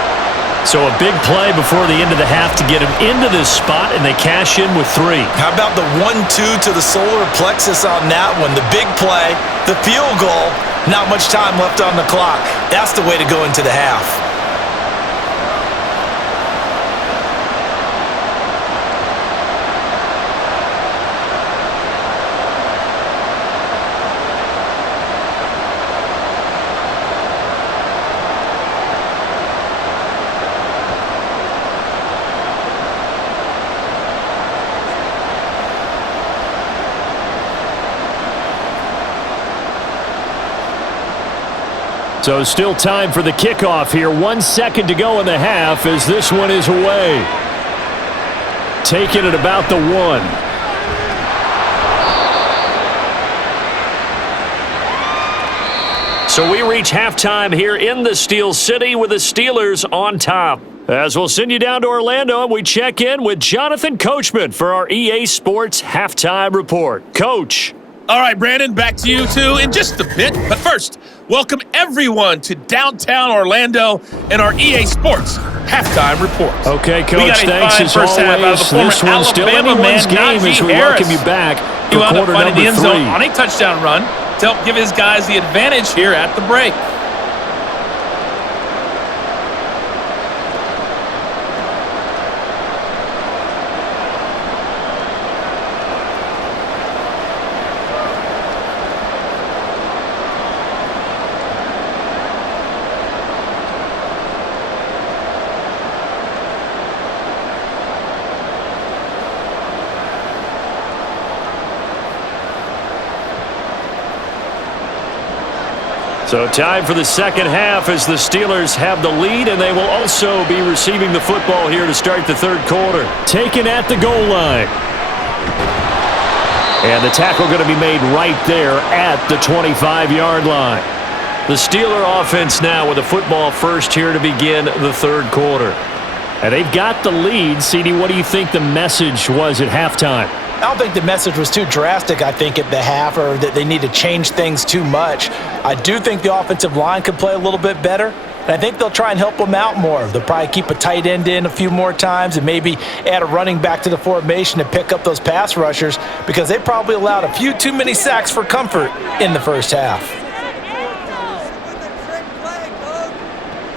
So a big play before the end of the half to get him into this spot, and they cash in with 3. How about the 1-2 to the solar plexus on that one? The big play, the field goal, not much time left on the clock. That's the way to go into the half. So still time for the kickoff here. 1 second to go in the half as this one is away. Taken at about the 1. So we reach halftime here in the Steel City with the Steelers on top. As we'll send you down to Orlando, and we check in with Jonathan Coachman for our EA Sports Halftime Report. Coach. All right, Brandon, back to you two in just a bit. But first, welcome everyone to downtown Orlando and our EA Sports Halftime Report. Okay, Coach, thanks as always. This one's still anyone's game as we welcome you back for quarter number 3. On a touchdown run to help give his guys the advantage here at the break. So time for the second half as the Steelers have the lead, and they will also be receiving the football here to start the third quarter. Taken at the goal line. And the tackle going to be made right there at the 25-yard line. The Steeler offense now with the football first here to begin the third quarter. And they've got the lead. CD, what do you think the message was at halftime? I don't think the message was too drastic, I think, at the half, or that they need to change things too much. I do think the offensive line could play a little bit better, and I think they'll try and help them out more. They'll probably keep a tight end in a few more times and maybe add a running back to the formation to pick up those pass rushers, because they probably allowed a few too many sacks for comfort in the first half.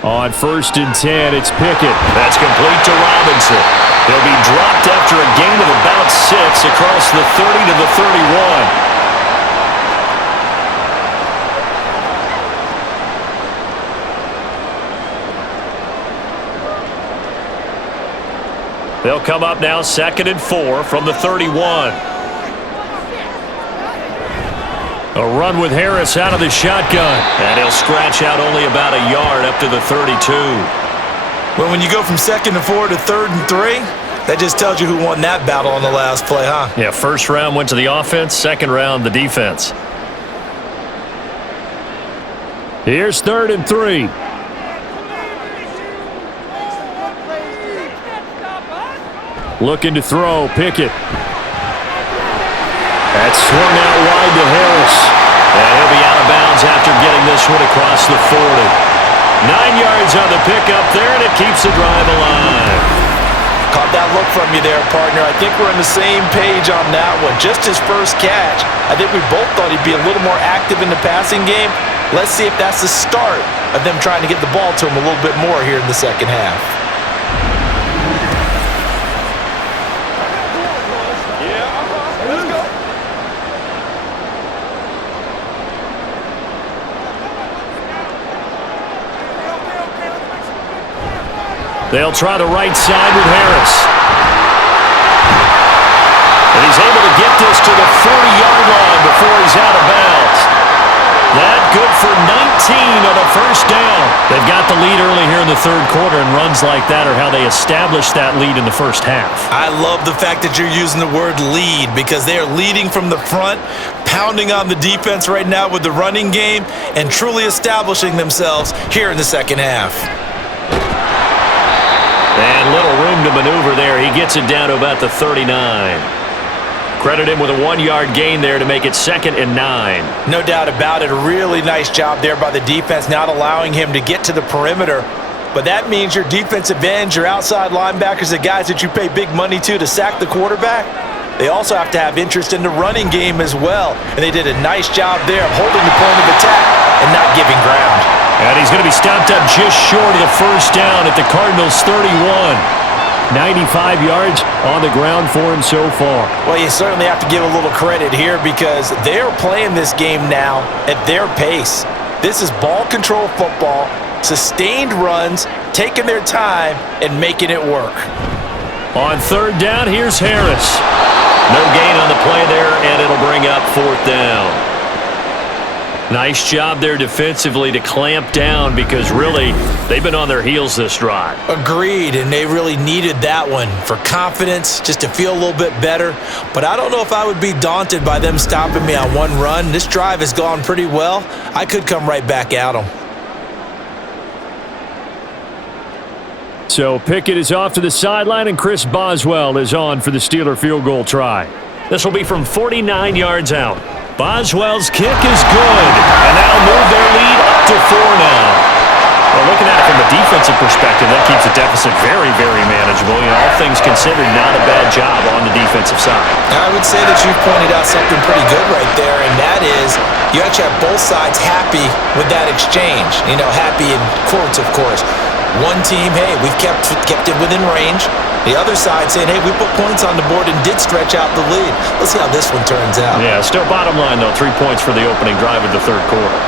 On 1st and 10, it's Pickett. That's complete to Robinson. He'll be dropped after a gain of about 6 across the 30 to the 31. They'll come up now 2nd and 4 from the 31. A run with Harris out of the shotgun. And he'll scratch out only about a yard up to the 32. Well, when you go from 2nd and 4 to 3rd and 3, that just tells you who won that battle on the last play, huh? Yeah, first round went to the offense, second round the defense. Here's 3rd and 3. Looking to throw, Pickett. That's swung out wide to Harris. And he'll be out of bounds after getting this one across the 40. 9 yards on the pickup there, and it keeps the drive alive. Caught that look from you there, partner. I think we're on the same page on that one. Just his first catch. I think we both thought he'd be a little more active in the passing game. Let's see if that's the start of them trying to get the ball to him a little bit more here in the second half. They'll try the right side with Harris. And he's able to get this to the 40-yard line before he's out of bounds. That good for 19 on the first down. They've got the lead early here in the third quarter, and runs like that are how they establish that lead in the first half. I love the fact that you're using the word lead because they are leading from the front, pounding on the defense right now with the running game, and truly establishing themselves here in the second half. And little room to maneuver there. He gets it down to about the 39. Credit him with a 1-yard gain there to make it 2nd and 9. No doubt about it. A really nice job there by the defense, not allowing him to get to the perimeter. But that means your defensive ends, your outside linebackers, the guys that you pay big money to sack the quarterback, they also have to have interest in the running game as well. And they did a nice job there of holding the point of attack and not giving ground. And he's going to be stopped up just short of the first down at the Cardinals' 31. 95 yards on the ground for him so far. Well, you certainly have to give a little credit here because they're playing this game now at their pace. This is ball control football, sustained runs, taking their time, and making it work. On third down, here's Harris. No gain on the play there, and it'll bring up 4th down. Nice job there defensively to clamp down because really they've been on their heels this drive. Agreed, and they really needed that one for confidence, just to feel a little bit better. But I don't know if I would be daunted by them stopping me on one run. This drive has gone pretty well. I could come right back at them. So Pickett is off to the sideline, and Chris Boswell is on for the Steeler field goal try. This will be from 49 yards out. Boswell's kick is good, and that'll move their lead up to 4 now. Well, looking at it from a defensive perspective, that keeps the deficit very, very manageable. You know, all things considered, not a bad job on the defensive side. I would say that you've pointed out something pretty good right there, and that is you actually have both sides happy with that exchange. You know, happy in quotes, of course. One team, hey, we've kept it within range. The other side saying, hey, we put points on the board and did stretch out the lead. Let's see how this one turns out. Yeah, still bottom line, though, 3 points for the opening drive of the third quarter.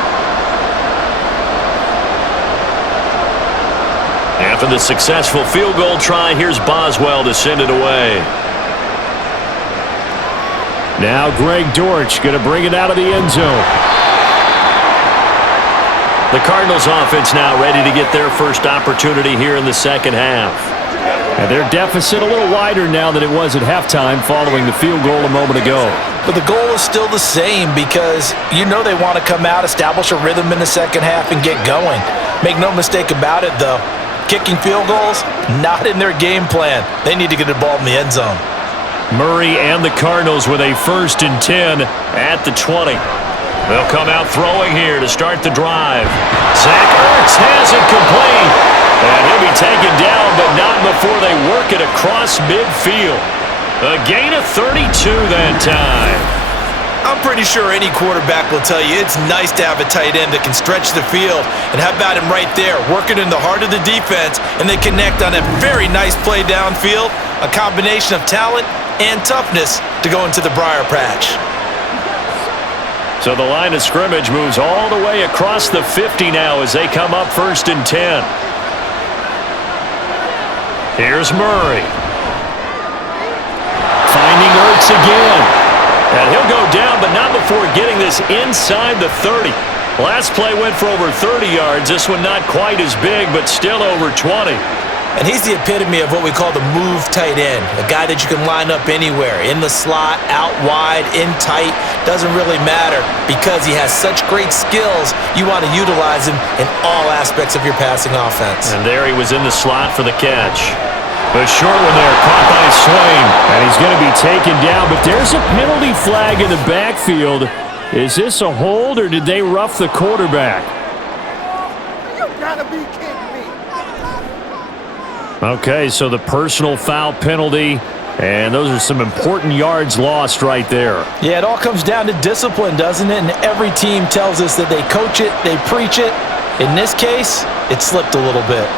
After the successful field goal try, here's Boswell to send it away. Now Greg Dortch going to bring it out of the end zone. The Cardinals offense now ready to get their first opportunity here in the second half. And their deficit a little wider now than it was at halftime following the field goal a moment ago. But the goal is still the same because you know they want to come out, establish a rhythm in the second half, and get going. Make no mistake about it, though. Kicking field goals, not in their game plan. They need to get the ball in the end zone. Murray and the Cardinals with a 1st and 10 at the 20. They'll come out throwing here to start the drive. Zach Ertz has it complete. And he'll be taken down, but not before they work it across midfield. A gain of 32 that time. I'm pretty sure any quarterback will tell you it's nice to have a tight end that can stretch the field. And how about him right there, working in the heart of the defense, and they connect on a very nice play downfield, a combination of talent and toughness to go into the briar patch. So the line of scrimmage moves all the way across the 50 now as they come up 1st and 10. Here's Murray. Finding Ertz again. And he'll go down, but not before getting this inside the 30. Last play went for over 30 yards. This one not quite as big, but still over 20. And he's the epitome of what we call the move tight end, a guy that you can line up anywhere, in the slot, out wide, in tight, doesn't really matter because he has such great skills. You want to utilize him in all aspects of your passing offense. And there he was in the slot for the catch. A short one there, caught by Swain. And he's going to be taken down, but there's a penalty flag in the backfield. Is this a hold, or did they rough the quarterback? You gotta be kidding me. Okay, so the personal foul penalty, and those are some important yards lost right there. Yeah, it all comes down to discipline, doesn't it? And every team tells us that they coach it, they preach it. In this case, it slipped a little bit.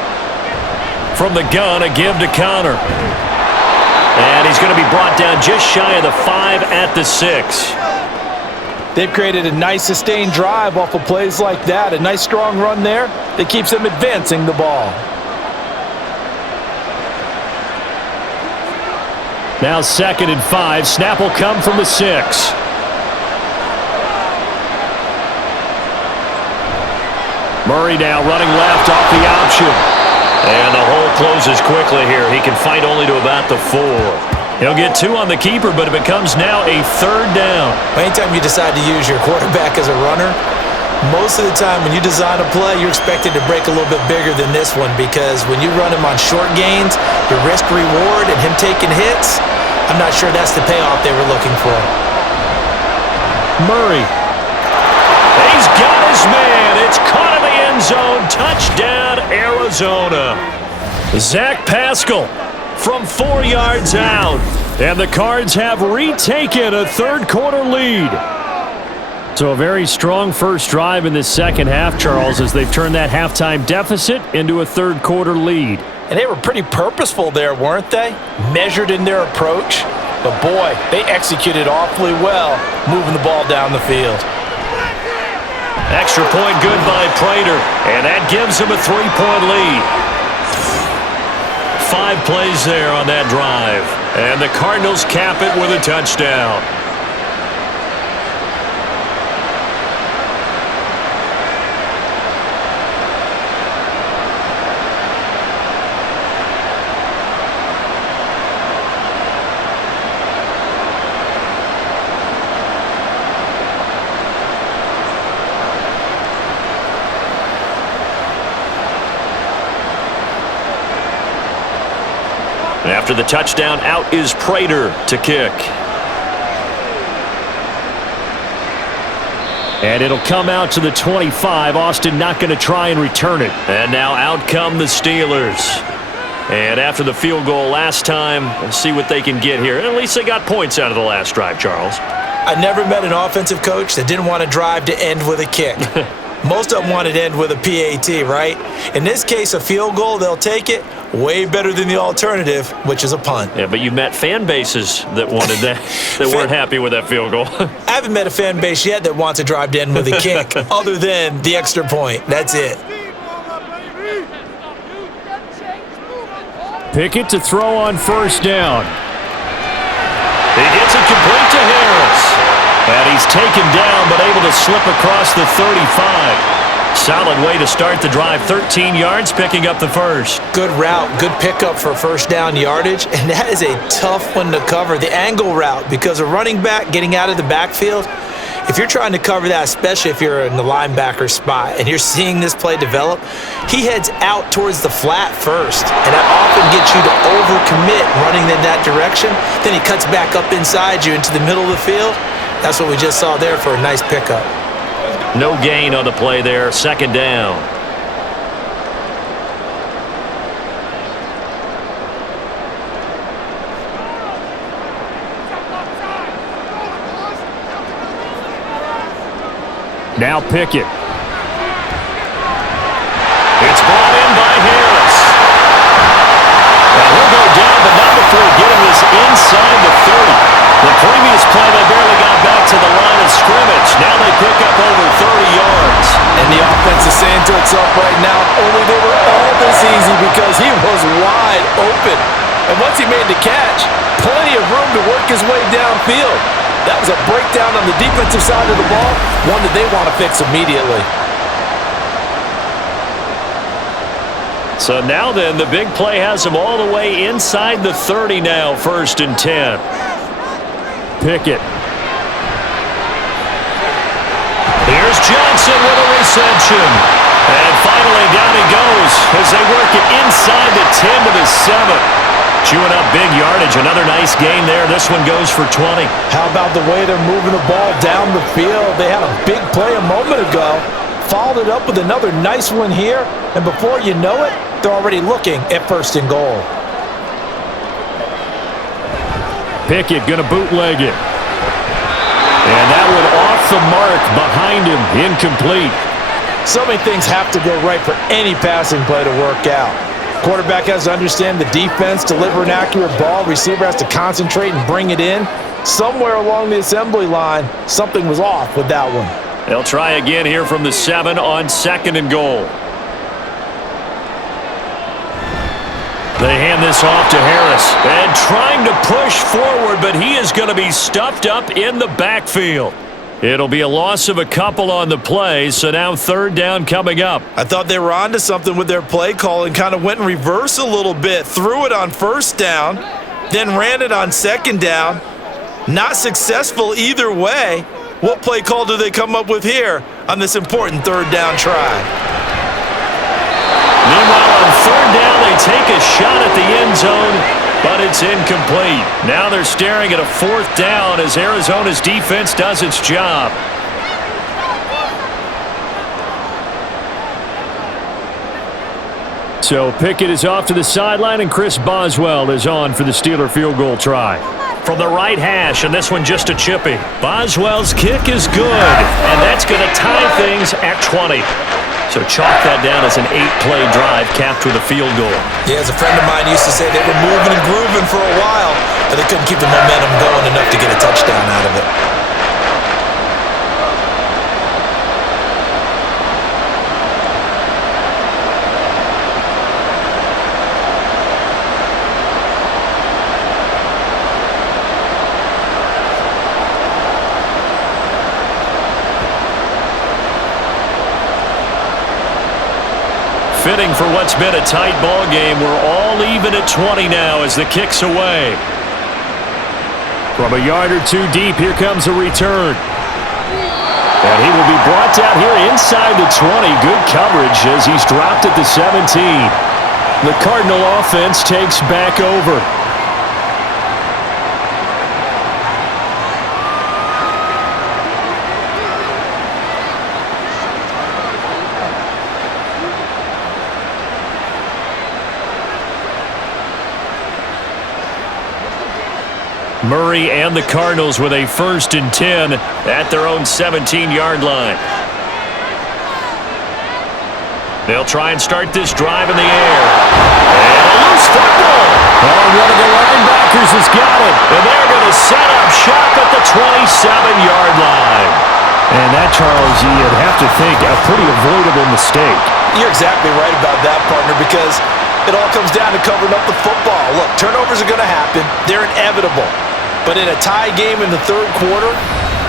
From the gun, a give to Connor. And he's going to be brought down just shy of the 5 at the 6. They've created a nice sustained drive off of plays like that. A nice strong run there that keeps them advancing the ball. Now 2nd and 5. Snap will come from the 6. Murray now running left off the option. And the hole closes quickly here. He can fight only to about the 4. He'll get 2 on the keeper, but it becomes now a 3rd down. Anytime you decide to use your quarterback as a runner, most of the time when you design a play, you're expected to break a little bit bigger than this one, because when you run him on short gains, your risk-reward and him taking hits, I'm not sure that's the payoff they were looking for. Murray. He's got his man. It's caught in the end zone. Touchdown, Arizona. Zach Pascal from 4 yards out. And the Cards have retaken a third-quarter lead. So a very strong first drive in the second half, Charles, as they've turned that halftime deficit into a third-quarter lead. And they were pretty purposeful there, weren't they? Measured in their approach. But, boy, they executed awfully well moving the ball down the field. Extra point good by Prater, and that gives him a 3-point lead. 5 plays there on that drive, and the Cardinals cap it with a touchdown. After the touchdown, out is Prater to kick. And it'll come out to the 25. Austin not going to try and return it. And now out come the Steelers. And after the field goal last time, let's see what they can get here. At least they got points out of the last drive, Charles. I never met an offensive coach that didn't want to drive to end with a kick. Most of them wanted to end with a PAT, right? In this case, a field goal, they'll take it. Way better than the alternative, which is a punt. Yeah, but you met fan bases that wanted that, that weren't happy with that field goal. I haven't met a fan base yet that wants to drive to end with a kick, other than the extra point. That's it. Pickett to throw on first down. He gets it complete to Harris. And he's taken down, but able to slip across the 35. Solid way to start the drive. 13 yards, picking up the first. Good route, good pickup for first down yardage, and that is a tough one to cover. The angle route, because a running back getting out of the backfield, if you're trying to cover that, especially if you're in the linebacker spot and you're seeing this play develop, he heads out towards the flat first, and that often gets you to overcommit running in that direction. Then he cuts back up inside you into the middle of the field. That's what we just saw there for a nice pickup. No gain on the play there. Second down. Now Pickett. It's brought in by Harris. Now he'll go down, but not before getting this inside the 30. The previous play, they barely got back to the line of scrimmage. Now they pick up over 30 yards. And the offense is saying to itself right now, only they were all this easy because he was wide open. And once he made the catch, plenty of room to work his way downfield. That was a breakdown on the defensive side of the ball, one that they want to fix immediately. So now then, the big play has him all the way inside the 30 now, 1st and 10. Pickett. Here's Johnson with a reception. And finally down he goes as they work it inside the 10 to the 7. Chewing up big yardage. Another nice gain there. This one goes for 20. How about the way they're moving the ball down the field? They had a big play a moment ago. Followed it up with another nice one here. And before you know it, they're already looking at first and goal. Pickett going to bootleg it. And that one off the mark behind him. Incomplete. So many things have to go right for any passing play to work out. Quarterback has to understand the defense, deliver an accurate ball. Receiver has to concentrate and bring it in. Somewhere along the assembly line, something was off with that one. They'll try again here from the 7 on 2nd and goal. They hand this off to Harris. And trying to push forward, but he is going to be stuffed up in the backfield. It'll be a loss of a couple on the play, so now 3rd down coming up. I thought they were onto something with their play call and kind of went in reverse a little bit. Threw it on 1st down, then ran it on 2nd down. Not successful either way. What play call do they come up with here on this important 3rd down try? Meanwhile, on 3rd down, they take a shot at the end zone, but it's incomplete. Now they're staring at a 4th down as Arizona's defense does its job. So Pickett is off to the sideline, and Chris Boswell is on for the Steeler field goal try. From the right hash, and this one just a chippy. Boswell's kick is good, and that's going to tie things at 20. So chalk that down as an 8-play drive capped with a field goal. Yeah, as a friend of mine used to say, they were moving and grooving for a while, but they couldn't keep the momentum going enough to get a touchdown out of it. Fitting for what's been a tight ball game. We're all even at 20 now as the kick's away. From a yard or two deep, here comes a return. And he will be brought down here inside the 20. Good coverage as he's dropped at the 17. The Cardinal offense takes back over. Murray and the Cardinals with a 1st and 10 at their own 17-yard line. They'll try and start this drive in the air. And a loose football. Oh, one of the linebackers has got it. And they're going to set up shop at the 27-yard line. And that, Charles, you'd have to think a pretty avoidable mistake. You're exactly right about that, partner, because it all comes down to covering up the football. Look, turnovers are going to happen. They're inevitable. But in a tie game in the 3rd quarter,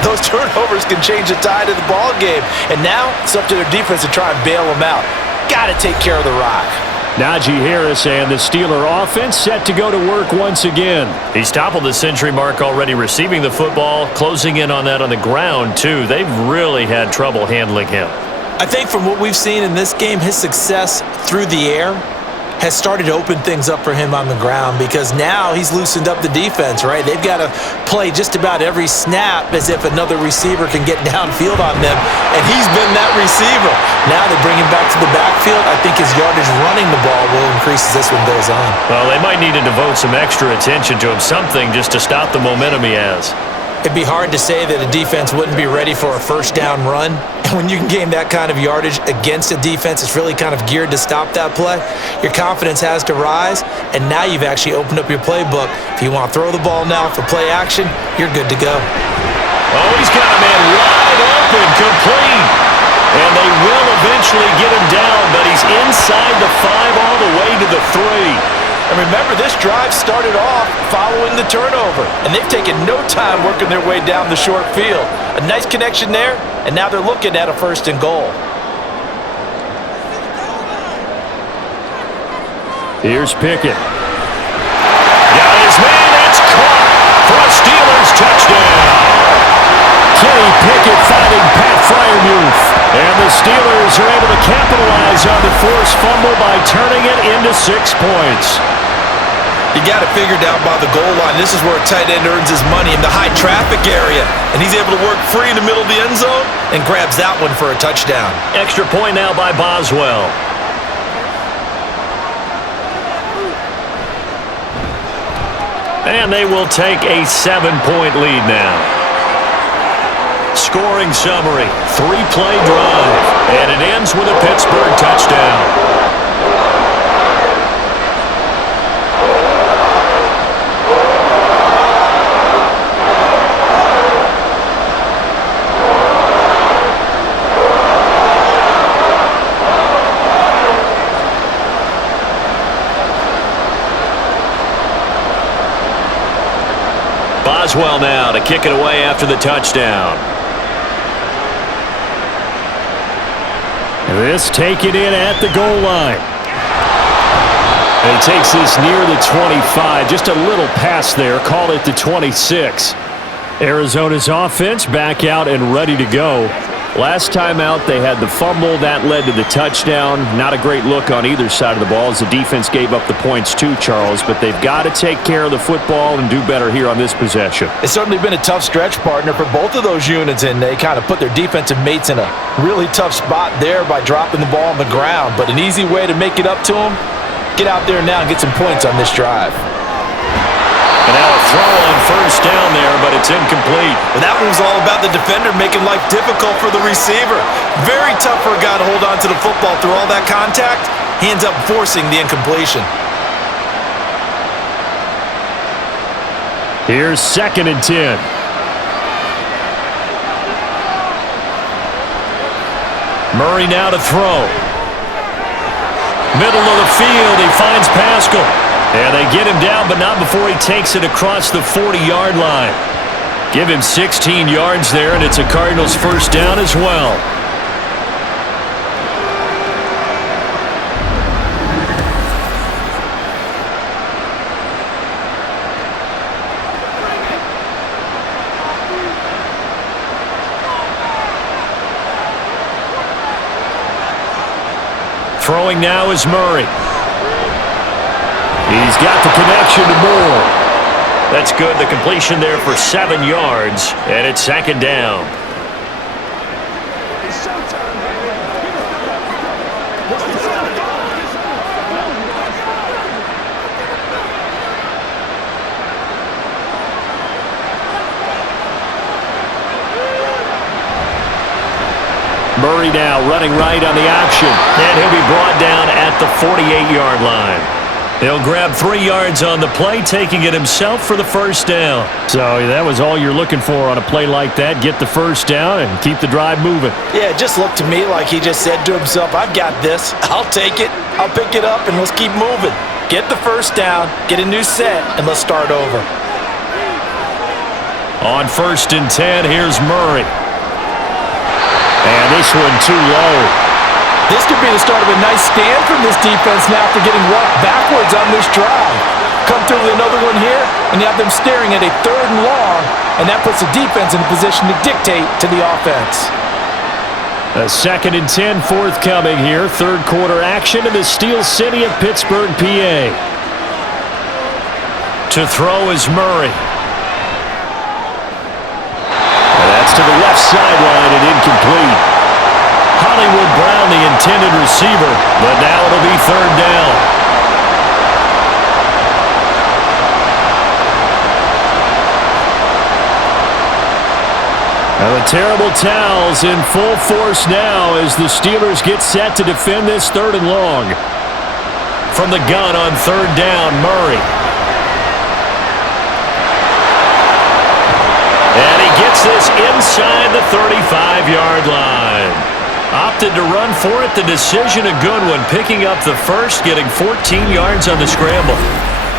those turnovers can change the tide of the ball game. And now it's up to their defense to try and bail them out. Got to take care of the rock. Najee Harris and the Steeler offense set to go to work once again. He's toppled the century mark already receiving the football, closing in on that on the ground, too. They've really had trouble handling him. I think from what we've seen in this game, his success through the air has started to open things up for him on the ground because now he's loosened up the defense, right? They've got to play just about every snap as if another receiver can get downfield on them, and he's been that receiver. Now they bring him back to the backfield. I think his yardage running the ball will increase as this one goes on. Well, they might need to devote some extra attention to him, something just to stop the momentum he has. It'd be hard to say that a defense wouldn't be ready for a 1st down run. And when you can gain that kind of yardage against a defense that's really kind of geared to stop that play, your confidence has to rise, and now you've actually opened up your playbook. If you want to throw the ball now for play action, you're good to go. Oh, he's got a man wide open, complete. And they will eventually get him down, but he's inside the 5 all the way to the 3. And remember, this drive started off following the turnover, and they've taken no time working their way down the short field. A nice connection there, and now they're looking at a 1st and goal. Here's Pickett. Got his man, it's caught for a Steelers touchdown. Kenny Pickett finding Pat Freiermuth. And the Steelers are able to capitalize on the forced fumble by turning it into 6 points. You got it figured out by the goal line. This is where a tight end earns his money, in the high traffic area. And he's able to work free in the middle of the end zone and grabs that one for a touchdown. Extra point now by Boswell. And they will take a 7-point lead now. Scoring summary, 3-play drive. And it ends with a Pittsburgh touchdown. Boswell now to kick it away after the touchdown. This taken in at the goal line. And he takes this near the 25. Just a little pass there. Call it the 26. Arizona's offense back out and ready to go. Last time out, they had the fumble. That led to the touchdown. Not a great look on either side of the ball as the defense gave up the points too, Charles. But they've got to take care of the football and do better here on this possession. It's certainly been a tough stretch, partner, for both of those units, and they kind of put their defensive mates in a really tough spot there by dropping the ball on the ground. But an easy way to make it up to them, get out there now and get some points on this drive. And now a throw on first down there, but it's incomplete. Well, that one was all about the defender making life difficult for the receiver. Very tough for a guy to hold on to the football through all that contact. He ends up forcing the incompletion. Here's 2nd and 10. Murray now to throw. Middle of the field, he finds Pascal. And they get him down, but not before he takes it across the 40-yard line. Give him 16 yards there, and it's a Cardinals first down as well. Throwing now is Murray. He's got the connection to Moore. That's good. The completion there for 7 yards, and it's 2nd down. Murray now running right on the option, and he'll be brought down at the 48-yard line. He'll grab 3 yards on the play, taking it himself for the first down. So that was all you're looking for on a play like that. Get the first down and keep the drive moving. Yeah, it just looked to me like he just said to himself, I've got this. I'll take it. I'll pick it up, and let's keep moving. Get the first down, get a new set, and let's start over. On 1st and 10, here's Murray. And this one too low. This could be the start of a nice stand from this defense now after getting walked backwards on this drive. Come through with another one here, and you have them staring at a 3rd and long, and that puts the defense in a position to dictate to the offense. A 2nd and 10 forthcoming here. 3rd quarter action in the Steel City of Pittsburgh, PA. To throw is Murray. And that's to the left sideline and incomplete. Hollywood Brown, the intended receiver, but now it'll be 3rd down. And the terrible towels in full force now as the Steelers get set to defend this 3rd and long. From the gun on 3rd down, Murray. And he gets this inside the 35-yard line. Opted to run for it. The decision a good one. Picking up the first, getting 14 yards on the scramble.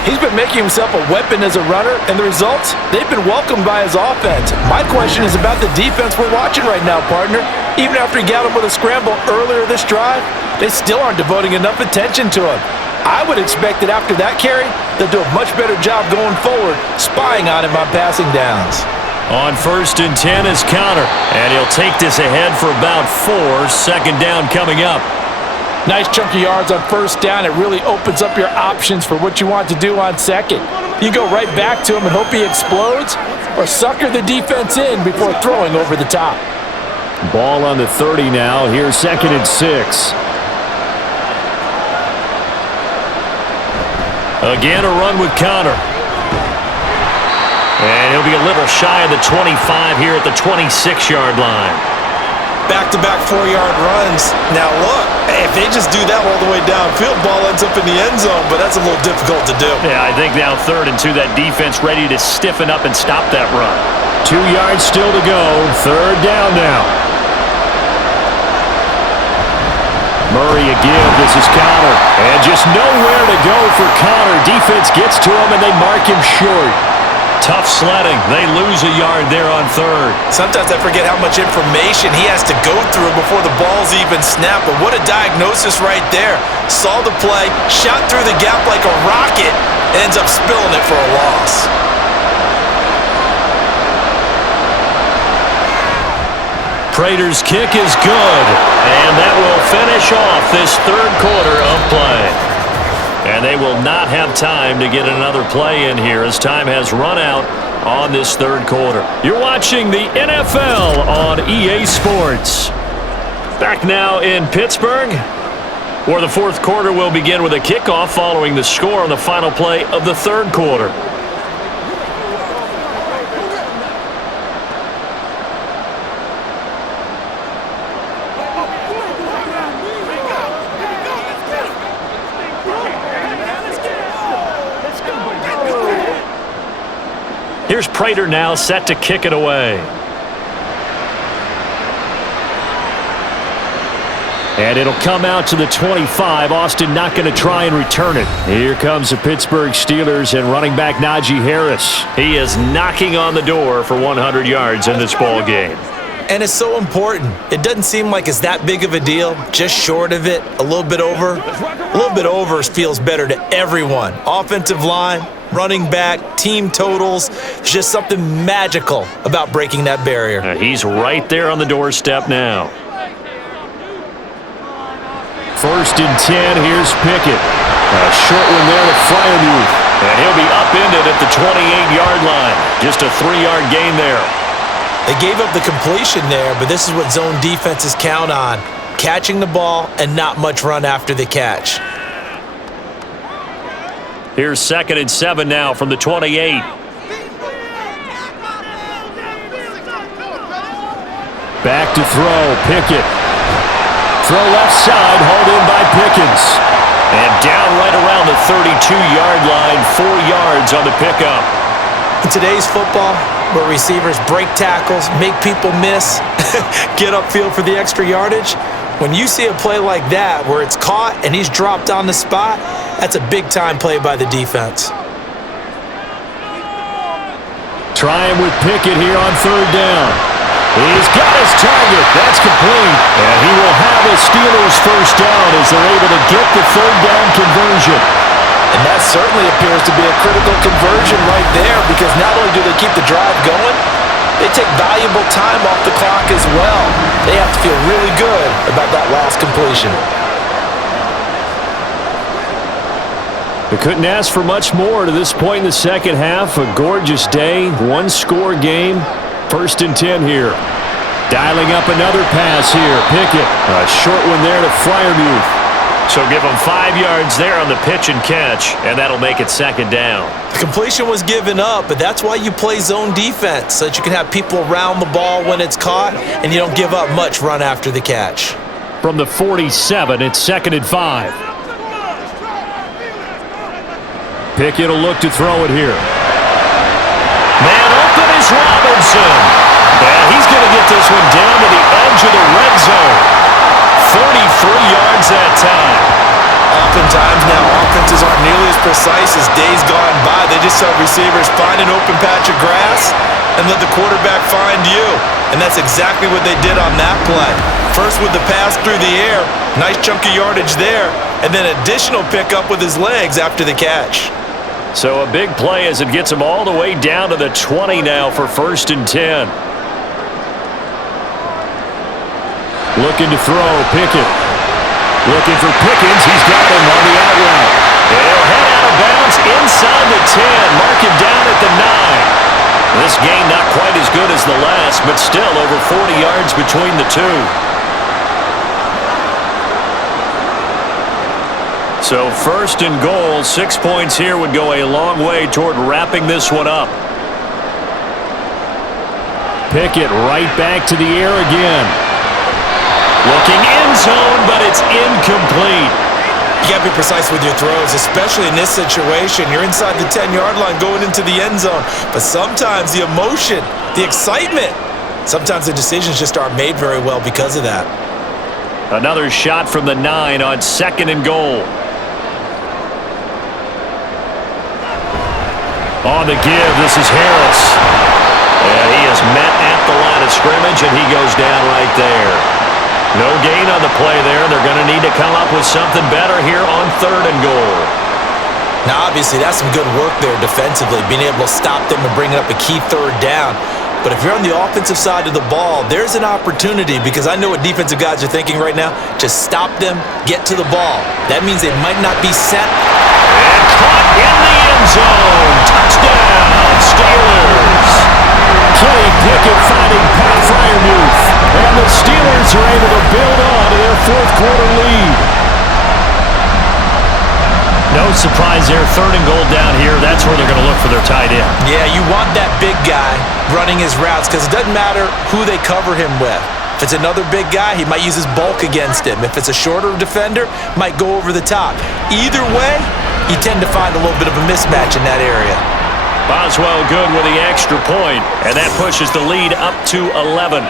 He's been making himself a weapon as a runner, and the results, they've been welcomed by his offense. My question is about the defense we're watching right now, partner. Even after he got him with a scramble earlier this drive, they still aren't devoting enough attention to him. I would expect that after that carry, they'll do a much better job going forward, spying on him on passing downs. On 1st and 10 is Counter, and he'll take this ahead for about 4. 2nd down coming up. Nice chunk of yards on first down. It really opens up your options for what you want to do on second. You go right back to him and hope he explodes, or sucker the defense in before throwing over the top. Ball on the 30 now. Here's 2nd and 6. Again, a run with Connor. And he'll be a little shy of the 25 here at the 26-yard line. Back-to-back 4-yard runs. Now look, if they just do that all the way downfield, ball ends up in the end zone, but that's a little difficult to do. Yeah, I think now 3rd and 2, that defense ready to stiffen up and stop that run. 2 yards still to go. 3rd down now. Murray again. This is Connor. And just nowhere to go for Connor. Defense gets to him, and they mark him short. Tough sledding. They lose a yard there on 3rd. Sometimes I forget how much information he has to go through before the ball's even snapped. But what a diagnosis right there. Saw the play, shot through the gap like a rocket, and ends up spilling it for a loss. Prater's kick is good, and that will finish off this 3rd quarter of play. And they will not have time to get another play in here as time has run out on this 3rd quarter. You're watching the NFL on EA Sports. Back now in Pittsburgh, where the 4th quarter will begin with a kickoff following the score on the final play of the 3rd quarter. Here's Prater now set to kick it away. And it'll come out to the 25. Austin not going to try and return it. Here comes the Pittsburgh Steelers and running back Najee Harris. He is knocking on the door for 100 yards in this ball game. And it's so important. It doesn't seem like it's that big of a deal. Just short of it, a little bit over. A little bit over feels better to everyone. Offensive line, running back, team totals. There's just something magical about breaking that barrier. He's right there on the doorstep now. 1st and 10. Here's Pickett. A short one there to Freiermuth. And he'll be upended at the 28-yard line. Just a 3-yard gain there. They gave up the completion there, but this is what zone defenses count on. Catching the ball and not much run after the catch. Here's 2nd and 7 now from the 28. Back to throw. Pickett. Throw left side, hauled in by Pickens. And down right around the 32-yard line, 4 yards on the pickup. In today's football, where receivers break tackles, make people miss, get upfield for the extra yardage, when you see a play like that where it's caught and he's dropped on the spot, that's a big-time play by the defense. Trying with Pickett here on 3rd down. He's got his target. That's complete. And he will have a Steelers 1st down as they're able to get the 3rd down conversion. And that certainly appears to be a critical conversion right there, because not only do they keep the drive going, they take valuable time off the clock as well. They have to feel really good about that last completion. They couldn't ask for much more to this point in the 2nd half. A gorgeous day, 1-score game. 1st and 10 here. Dialing up another pass here. Pickett. A short one there to Freiermuth. So give him 5 yards there on the pitch and catch, and that'll make it 2nd down. The completion was given up, but that's why you play zone defense, so that you can have people around the ball when it's caught, and you don't give up much run after the catch. From the 47, it's 2nd and 5. Pickett will look to throw it here. Man open is Robinson. And he's going to get this one down to the edge of the red zone. 33 yards that time. Oftentimes now, offenses aren't nearly as precise as days gone by. They just tell receivers, find an open patch of grass and let the quarterback find you. And that's exactly what they did on that play. First with the pass through the air, nice chunk of yardage there, and then additional pickup with his legs after the catch. So a big play as it gets him all the way down to the 20 now for 1st and 10. Looking to throw, Pickett. Looking for Pickens. He's got him on the out route. He'll head out of bounds inside the 10. Mark him down at the 9. This game not quite as good as the last, but still over 40 yards between the two. So first and goal, 6 points here would go a long way toward wrapping this one up. Pickett right back to the air again. Looking end zone, but it's incomplete. You got to be precise with your throws, especially in this situation. You're inside the 10-yard line going into the end zone. But sometimes the emotion, the excitement, sometimes the decisions just aren't made very well because of that. Another shot from the 9 on second and goal. On the give, this is Harris. And he is met at the line of scrimmage, and he goes down right there. No gain on the play there. They're going to need to come up with something better here on third and goal. Now, obviously, that's some good work there defensively, being able to stop them and bring up a key third down. But if you're on the offensive side of the ball, there's an opportunity, because I know what defensive guys are thinking right now. Just stop them, get to the ball. That means they might not be set. And caught in the end zone. Touchdown, Steelers. Kenny Pickett finding Pat Freiermuth. And the Steelers are able to build on to their fourth quarter lead. No surprise there. Third and goal down here. That's where they're going to look for their tight end. Yeah, you want that big guy running his routes, because it doesn't matter who they cover him with. If it's another big guy, he might use his bulk against him. If it's a shorter defender, might go over the top. Either way, you tend to find a little bit of a mismatch in that area. Boswell good with the extra point, and that pushes the lead up to 11.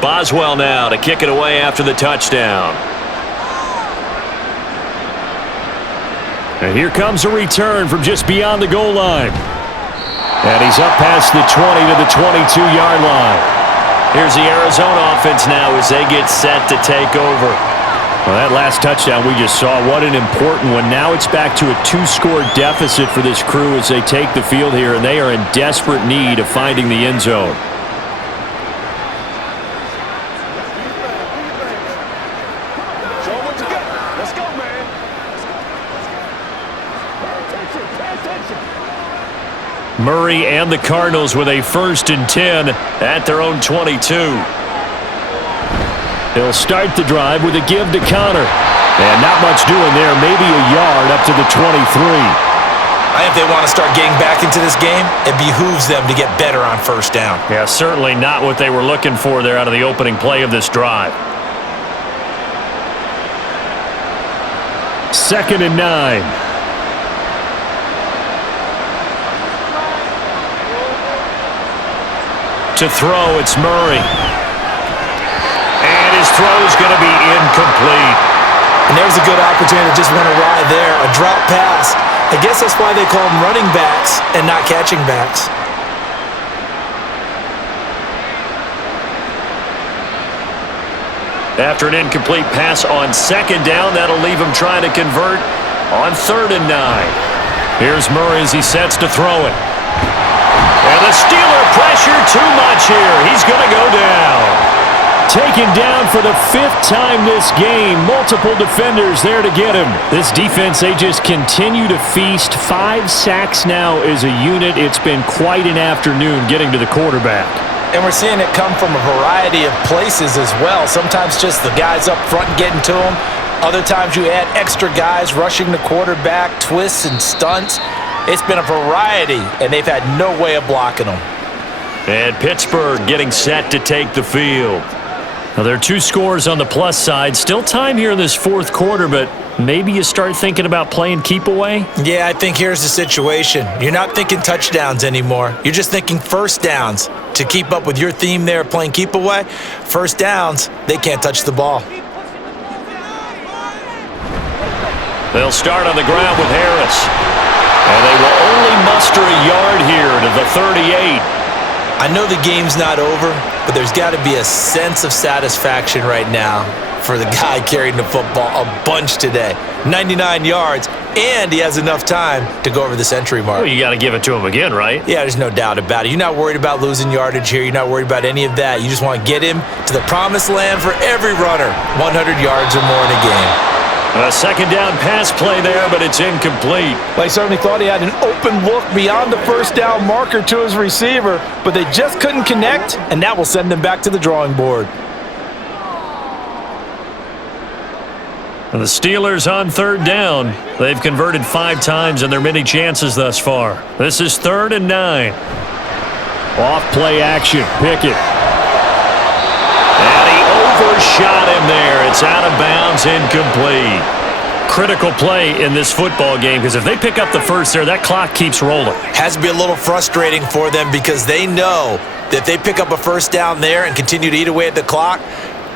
Boswell now to kick it away after the touchdown. And here comes a return from just beyond the goal line. And he's up past the 20 to the 22-yard line. Here's the Arizona offense now as they get set to take over. Well, that last touchdown we just saw, what an important one. Now it's back to a 2-score deficit for this crew as they take the field here, and they are in desperate need of finding the end zone. Murray and the Cardinals with a 1st and 10 at their own 22. He'll start the drive with a give to Connor. And not much doing there, maybe a yard up to the 23. I think if they want to start getting back into this game, it behooves them to get better on first down. Yeah, certainly not what they were looking for there out of the opening play of this drive. 2nd and 9. To throw, it's Murray. And his throw is going to be incomplete. And there's a good opportunity to just want to ride there. A drop pass. I guess that's why they call them running backs and not catching backs. After an incomplete pass on 2nd down, that'll leave him trying to convert on 3rd and 9. Here's Murray as he sets to throw it. And the Steeler pressure too much here. He's going to go down. Taken down for the 5th time this game. Multiple defenders there to get him. This defense, they just continue to feast. 5 sacks now as a unit. It's been quite an afternoon getting to the quarterback. And we're seeing it come from a variety of places as well. Sometimes just the guys up front getting to him. Other times you add extra guys rushing the quarterback, twists and stunts. It's been a variety, and they've had no way of blocking them. And Pittsburgh getting set to take the field. Now, there are 2 scores on the plus side. Still time here in this 4th quarter, but maybe you start thinking about playing keep away? Yeah, I think here's the situation. You're not thinking touchdowns anymore. You're just thinking first downs. To keep up with your theme there, playing keep away, first downs, they can't touch the ball. They'll start on the ground with Harris. And they will only muster a yard here to the 38. I know the game's not over, but there's got to be a sense of satisfaction right now for the guy carrying the football a bunch today. 99 yards, and he has enough time to go over the century mark. Well, you got to give it to him again, right? Yeah, there's no doubt about it. You're not worried about losing yardage here. You're not worried about any of that. You just want to get him to the promised land for every runner, 100 yards or more in a game. A second down pass play there, but it's incomplete. They certainly thought he had an open look beyond the first down marker to his receiver, but they just couldn't connect, and that will send them back to the drawing board. And the Steelers on third down. They've converted 5 times in their many chances thus far. This is 3rd and 9. Off play action. Pickett. And he overshot him there. It's out of bounds, incomplete. Critical play in this football game, because if they pick up the first there, that clock keeps rolling. Has to be a little frustrating for them because they know that if they pick up a first down there and continue to eat away at the clock,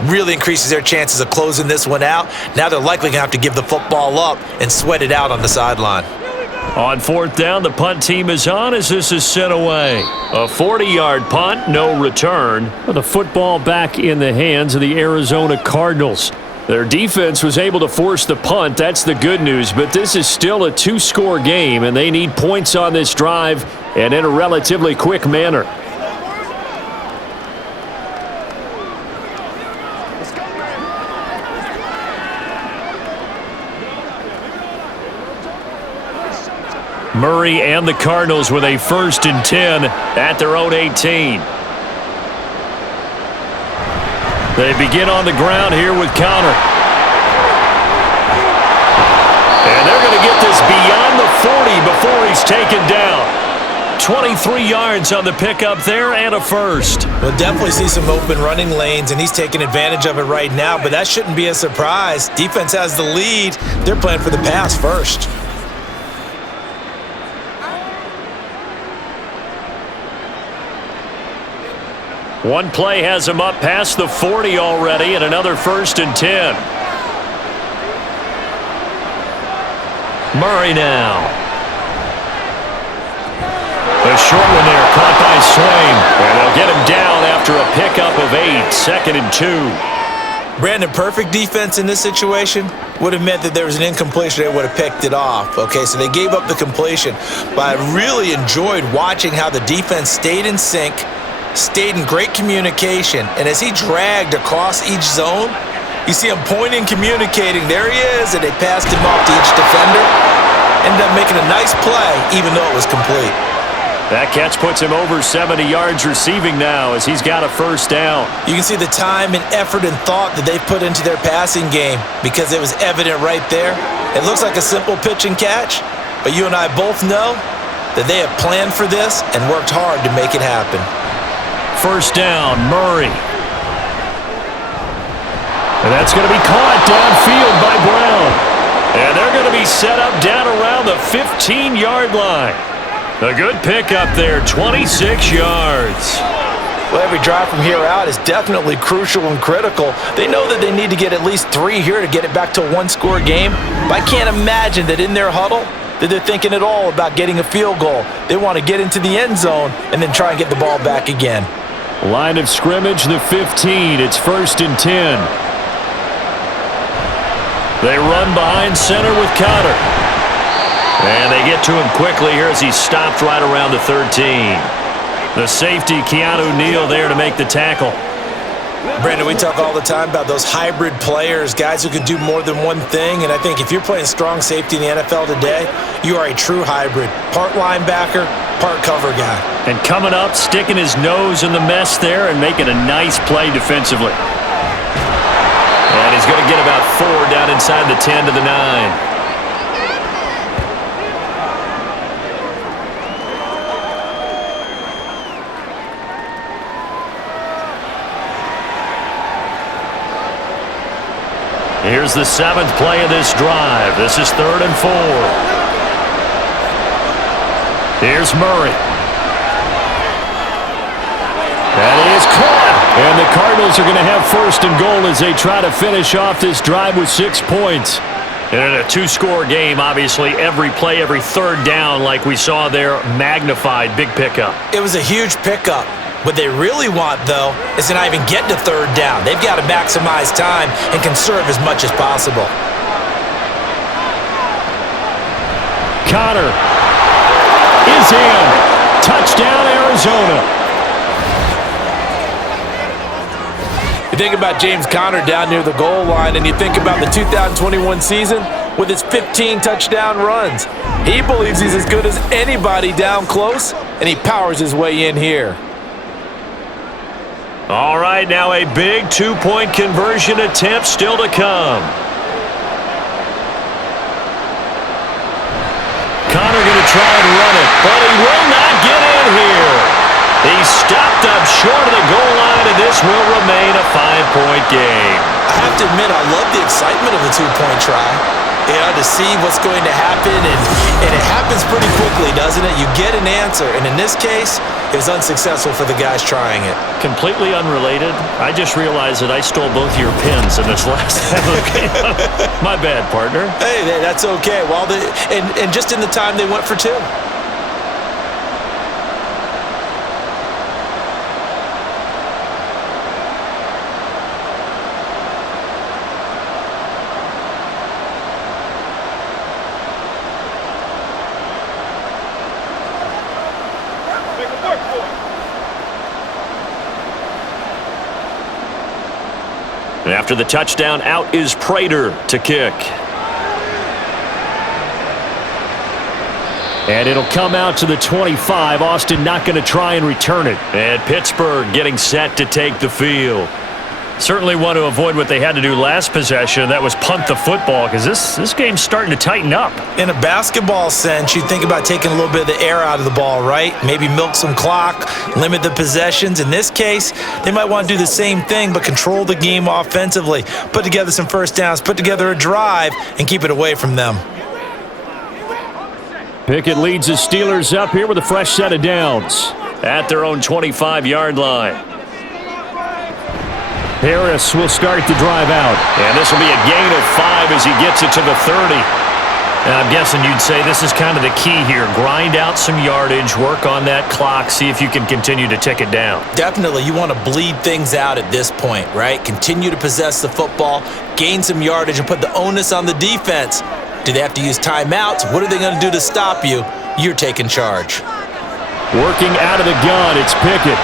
really increases their chances of closing this one out. Now they're likely going to have to give the football up and sweat it out on the sideline. On 4th down, the punt team is on as this is sent away. A 40-yard punt, no return. The football back in the hands of the Arizona Cardinals. Their defense was able to force the punt. That's the good news, but this is still a 2-score game, and they need points on this drive and in a relatively quick manner. Murray and the Cardinals with a 1st and 10 at their own 18. They begin on the ground here with Connor. And they're going to get this beyond the 40 before he's taken down. 23 yards on the pickup there and a first. We'll definitely see some open running lanes, and he's taking advantage of it right now, but that shouldn't be a surprise. Defense has the lead. They're playing for the pass first. One play has him up past the 40 already, and another 1st and 10. Murray now. A short one there, caught by Swain. And they'll get him down after a pickup of 8, 2nd and 2. Brandon, perfect defense in this situation would have meant that there was an incompletion. They would have picked it off. Okay, so they gave up the completion. But I really enjoyed watching how the defense stayed in sync, stayed in great communication, and as he dragged across each zone, you see him pointing, communicating, there he is, and they passed him off to each defender. Ended up making a nice play, even though it was complete. That catch puts him over 70 yards receiving now as he's got a 1st down. You can see the time and effort and thought that they've put into their passing game because it was evident right there. It looks like a simple pitch and catch, but you and I both know that they have planned for this and worked hard to make it happen. 1st down, Murray. And that's going to be caught downfield by Brown. And they're going to be set up down around the 15-yard line. A good pickup there, 26 yards. Well, every drive from here out is definitely crucial and critical. They know that they need to get at least 3 here to get it back to a 1-score game. But I can't imagine that in their huddle that they're thinking at all about getting a field goal. They want to get into the end zone and then try and get the ball back again. Line of scrimmage, the 15. It's 1st and 10. They run behind center with Connor. And they get to him quickly here as he's stopped right around the 13. The safety, Keanu Neal, there to make the tackle. Brandon, we talk all the time about those hybrid players, guys who can do more than one thing, and I think if you're playing strong safety in the NFL today, you are a true hybrid. Part linebacker, part cover guy. And coming up, sticking his nose in the mess there and making a nice play defensively. And he's going to get about 4 down inside the 10 to the 9. Here's the 7th play of this drive. This is 3rd and 4. Here's Murray. That is caught. And the Cardinals are going to have 1st and goal as they try to finish off this drive with 6 points. And in a two-score game, obviously, every play, every third down, like we saw there, magnified, big pickup. It was a huge pickup. What they really want, though, is to not even get to third down. They've got to maximize time and conserve as much as possible. Connor is in. Touchdown, Arizona. You think about James Conner down near the goal line, and you think about the 2021 season with his 15 touchdown runs. He believes he's as good as anybody down close, and he powers his way in here. All right, now a big two-point conversion attempt still to come. Connor going to try and run it, but he will not get in here. He's stopped up short of the goal line, and this will remain a 5-point game. I have to admit, I love the excitement of the two-point try. You know, to see what's going to happen, and it happens pretty quickly, doesn't it? You get an answer, and in this case, it was unsuccessful for the guys trying it. Completely unrelated, I just realized that I stole both your pins in this last game. My bad, partner. Hey, that's okay. Well, and just in the time they went for two. And after the touchdown, out is Prater to kick. And it'll come out to the 25. Austin not going to try and return it. And Pittsburgh getting set to take the field. Certainly want to avoid what they had to do last possession. That was punt the football, because this game's starting to tighten up. In a basketball sense, you think about taking a little bit of the air out of the ball, right? Maybe milk some clock, limit the possessions. In this case, they might want to do the same thing, but control the game offensively. Put together some first downs, put together a drive, and keep it away from them. Pickett leads the Steelers up here with a fresh set of downs. At their own 25-yard line. Harris will start the drive out. And this will be a gain of 5 as he gets it to the 30. And I'm guessing you'd say this is kind of the key here. Grind out some yardage, work on that clock, see if you can continue to tick it down. Definitely, you want to bleed things out at this point, right? Continue to possess the football, gain some yardage, and put the onus on the defense. Do they have to use timeouts? What are they going to do to stop you? You're taking charge. Working out of the gun, it's Pickett.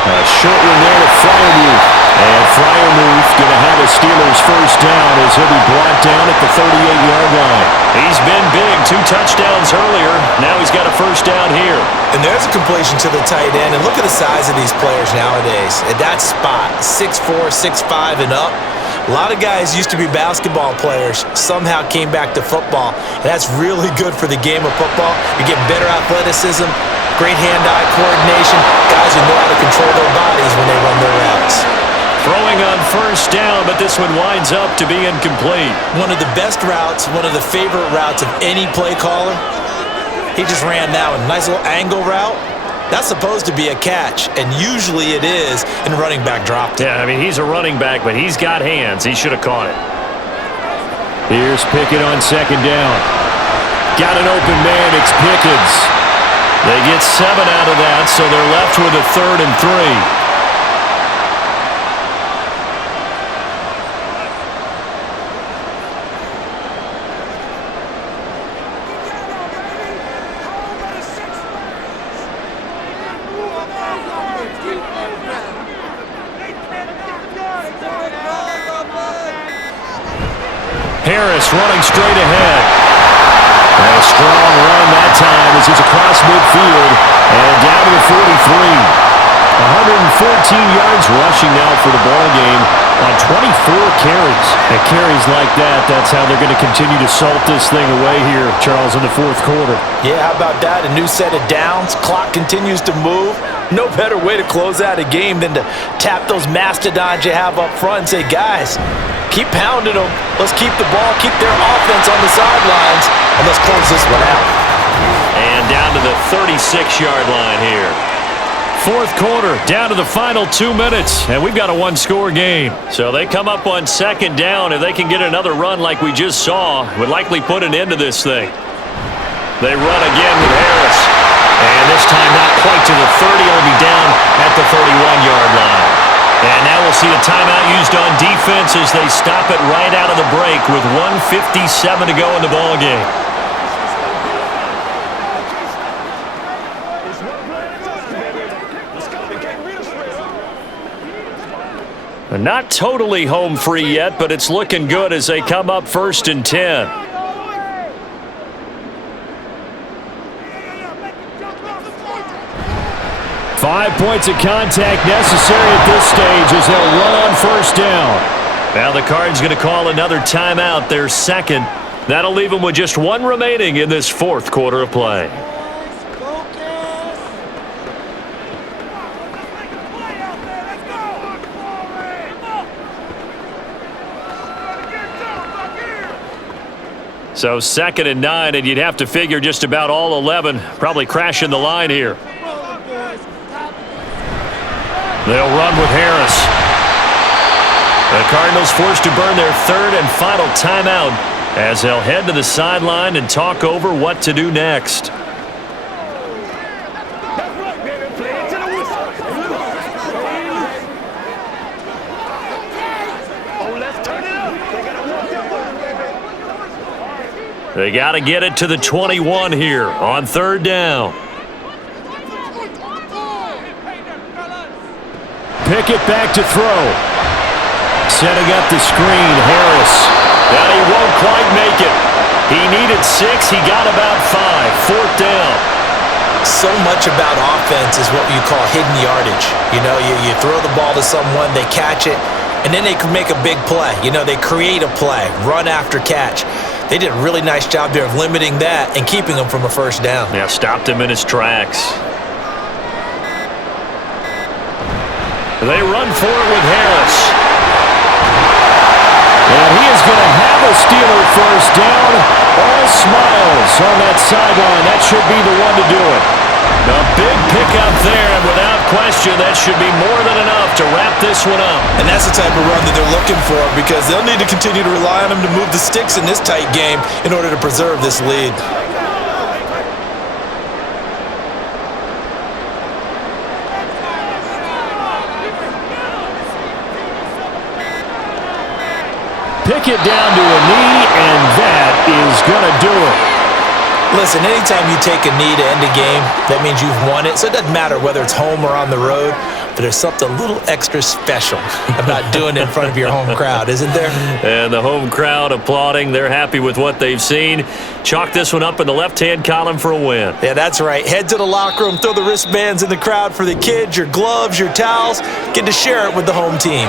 A short one there to Freiermuth. And Freiermuth going to have a Steelers first down as he'll be brought down at the 38-yard line. He's been big, 2 touchdowns earlier. Now he's got a first down here. And there's a completion to the tight end. And look at the size of these players nowadays. At that spot, 6'4", 6'5", and up. A lot of guys used to be basketball players, somehow came back to football. And that's really good for the game of football. You get better athleticism, great hand-eye coordination, guys who know how to control their bodies when they run their routes. Throwing on first down, but this one winds up to be incomplete. One of the best routes, one of the favorite routes of any play caller. He just ran that one. Nice little angle route. That's supposed to be a catch, and usually it is, and running back dropped it. Yeah, I mean, he's a running back, but he's got hands. He should have caught it. Here's Pickett on second down. Got an open man, it's Pickens. They get 7 out of that, so they're left with a 3rd and 3. Harris running straight ahead. And a strong run that time as he's across midfield and down to the 43. 114 yards rushing now for the ball game on 24 carries. And carries like that, that's how they're going to continue to salt this thing away here, Charles, in the fourth quarter. Yeah, how about that? A new set of downs. Clock continues to move. No better way to close out a game than to tap those mastodons you have up front and say, guys, keep pounding them. Let's keep the ball, keep their offense on the sidelines, and let's close this one out. And down to the 36-yard line here. Fourth quarter, down to the final 2 minutes, and we've got a one-score game. So they come up on second down. If they can get another run like we just saw, would likely put an end to this thing. They run again with Harris. And this time not quite to the 30, it'll be down at the 31-yard line. And now we'll see a timeout used on defense as they stop it right out of the break with 1:57 to go in the ballgame. Not totally home free yet, but it's looking good as they come up 1st and 10. Five points of contact necessary at this stage as they'll run on first down. Now the Cards going to call another timeout, their second. That'll leave them with just one remaining in this fourth quarter of play. So 2nd and 9, and you'd have to figure just about all 11 probably crashing the line here. They'll run with Harris. The Cardinals forced to burn their third and final timeout as they'll head to the sideline and talk over what to do next. They got to get it to the 21 here on 3rd down. Pickett back to throw. Setting up the screen, Harris. And he won't quite make it. He needed 6. He got about 5. 4th down. So much about offense is what you call hidden yardage. You know, you throw the ball to someone, they catch it, and then they can make a big play. You know, they create a play, run after catch. They did a really nice job there of limiting that and keeping him from a first down. Yeah, stopped him in his tracks. They run for it with Harris. And he is going to have a Steeler first down. All smiles on that sideline. That should be the one to do it. A big pickup there, and without question, that should be more than enough to wrap this one up. And that's the type of run that they're looking for because they'll need to continue to rely on him to move the sticks in this tight game in order to preserve this lead. Pickett down to a knee, and that is going to do it. Listen, anytime you take a knee to end a game, that means you've won it. So it doesn't matter whether it's home or on the road, but there's something a little extra special about doing it in front of your home crowd, isn't there? And the home crowd applauding. They're happy with what they've seen. Chalk this one up in the left-hand column for a win. Yeah, that's right. Head to the locker room, throw the wristbands in the crowd for the kids, your gloves, your towels. Get to share it with the home team.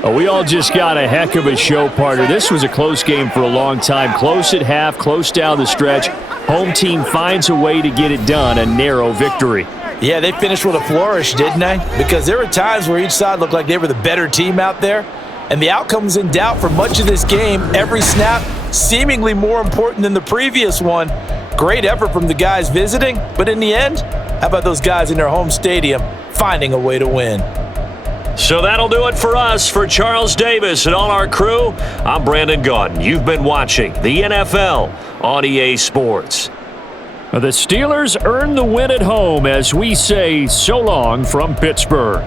Oh, we all just got a heck of a show, partner. This was a close game for a long time. Close at half, close down the stretch. Home team finds a way to get it done, a narrow victory. Yeah, they finished with a flourish, didn't they? Because there were times where each side looked like they were the better team out there, and the outcome was in doubt for much of this game. Every snap seemingly more important than the previous one. Great effort from the guys visiting, but in the end, how about those guys in their home stadium finding a way to win? So that'll do it for us. For Charles Davis and all our crew, I'm Brandon Gaudin. You've been watching the NFL on EA Sports. The Steelers earn the win at home as we say so long from Pittsburgh.